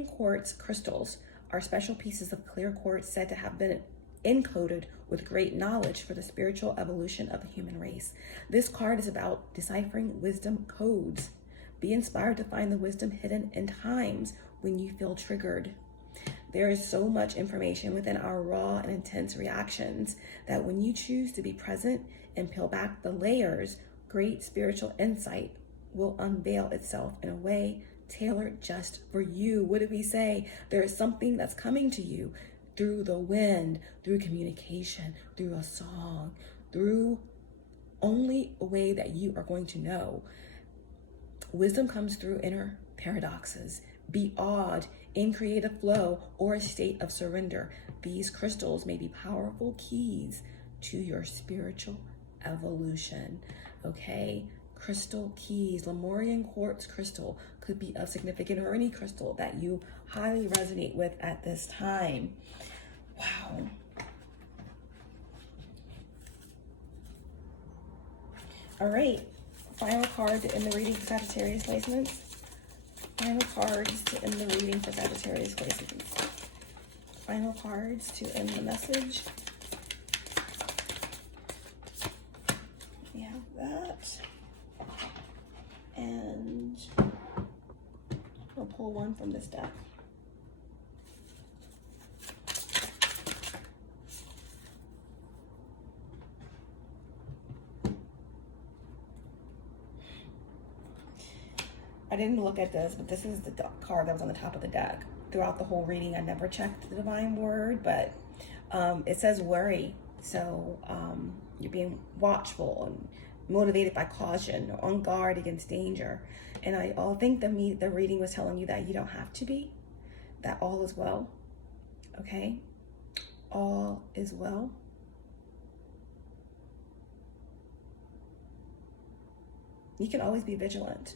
quartz crystals are special pieces of clear quartz said to have been encoded with great knowledge for the spiritual evolution of the human race. This card is about deciphering wisdom codes. Be inspired to find the wisdom hidden in times when you feel triggered. There is so much information within our raw and intense reactions that when you choose to be present and peel back the layers, great spiritual insight will unveil itself in a way tailored just for you. What did we say? There is something that's coming to you through the wind, through communication, through a song, through only a way that you are going to know. Wisdom comes through inner paradoxes. Be awed in creative flow or a state of surrender. These crystals may be powerful keys to your spiritual evolution. Okay? Crystal keys, Lemurian quartz crystal could be of significant, or any crystal that you highly resonate with at this time. Wow. All right. Final card to end the reading for Sagittarius placements. Final cards to end the reading for Sagittarius placements. Final cards to end the message. We have that. And we'll pull one from this deck. I didn't look at this, but this is the card that was on the top of the deck. Throughout the whole reading, I never checked the divine word, but it says worry. So you're being watchful and motivated by caution, or on guard against danger. And I think the reading was telling you that you don't have to be, that all is well. Okay? All is well. You can always be vigilant.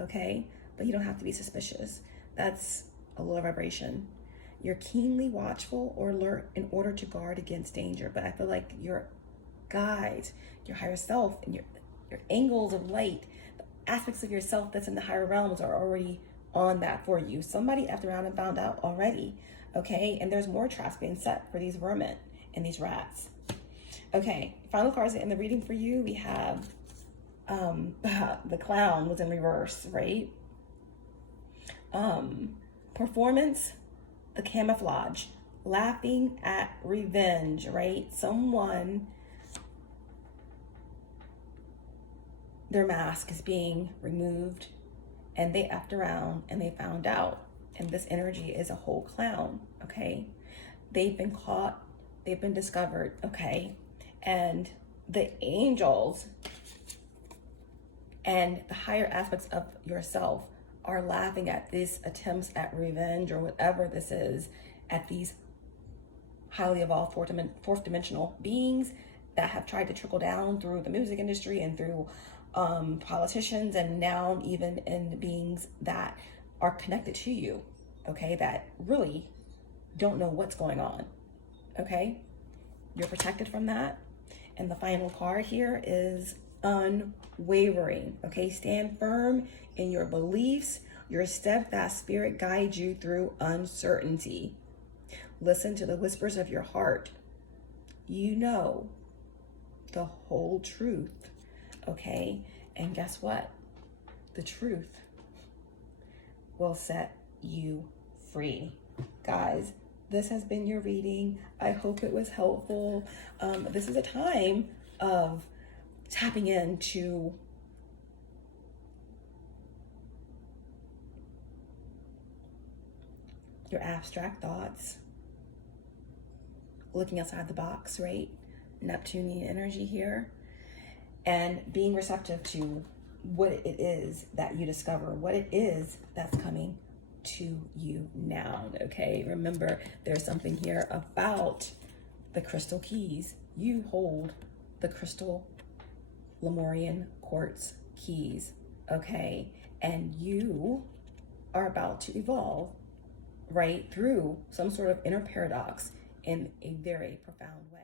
Okay? But you don't have to be suspicious. That's a lower vibration. You're keenly watchful or alert in order to guard against danger. But I feel like your guides, your higher self, and your angles of light, the aspects of yourself that's in the higher realms are already on that for you. Somebody after around and found out already. Okay? And there's more traps being set for these vermin and these rats. Okay, final cards in the reading for you. We have the clown was in reverse, right? Performance, the camouflage, laughing at revenge, right? Someone, their mask is being removed and they effed around and they found out. And this energy is a whole clown, okay? They've been caught, they've been discovered, okay? And the angels and the higher aspects of yourself are laughing at these attempts at revenge or whatever this is, at these highly evolved fourth dimensional beings that have tried to trickle down through the music industry and through politicians, and now even in beings that are connected to you, okay, that really don't know what's going on, okay? You're protected from that. And the final card here is unwavering, okay? Stand firm in your beliefs. Your steadfast spirit guides you through uncertainty. Listen to the whispers of your heart. You know the whole truth, okay? And guess what? The truth will set you free. Guys, this has been your reading. I hope it was helpful. This is a time of tapping into your abstract thoughts, looking outside the box, right? Neptunian energy here, and being receptive to what it is that you discover, what it is that's coming to you now, okay? Remember, there's something here about the crystal keys. You hold the crystal Lemurian quartz keys, okay? And you are about to evolve right through some sort of inner paradox in a very profound way.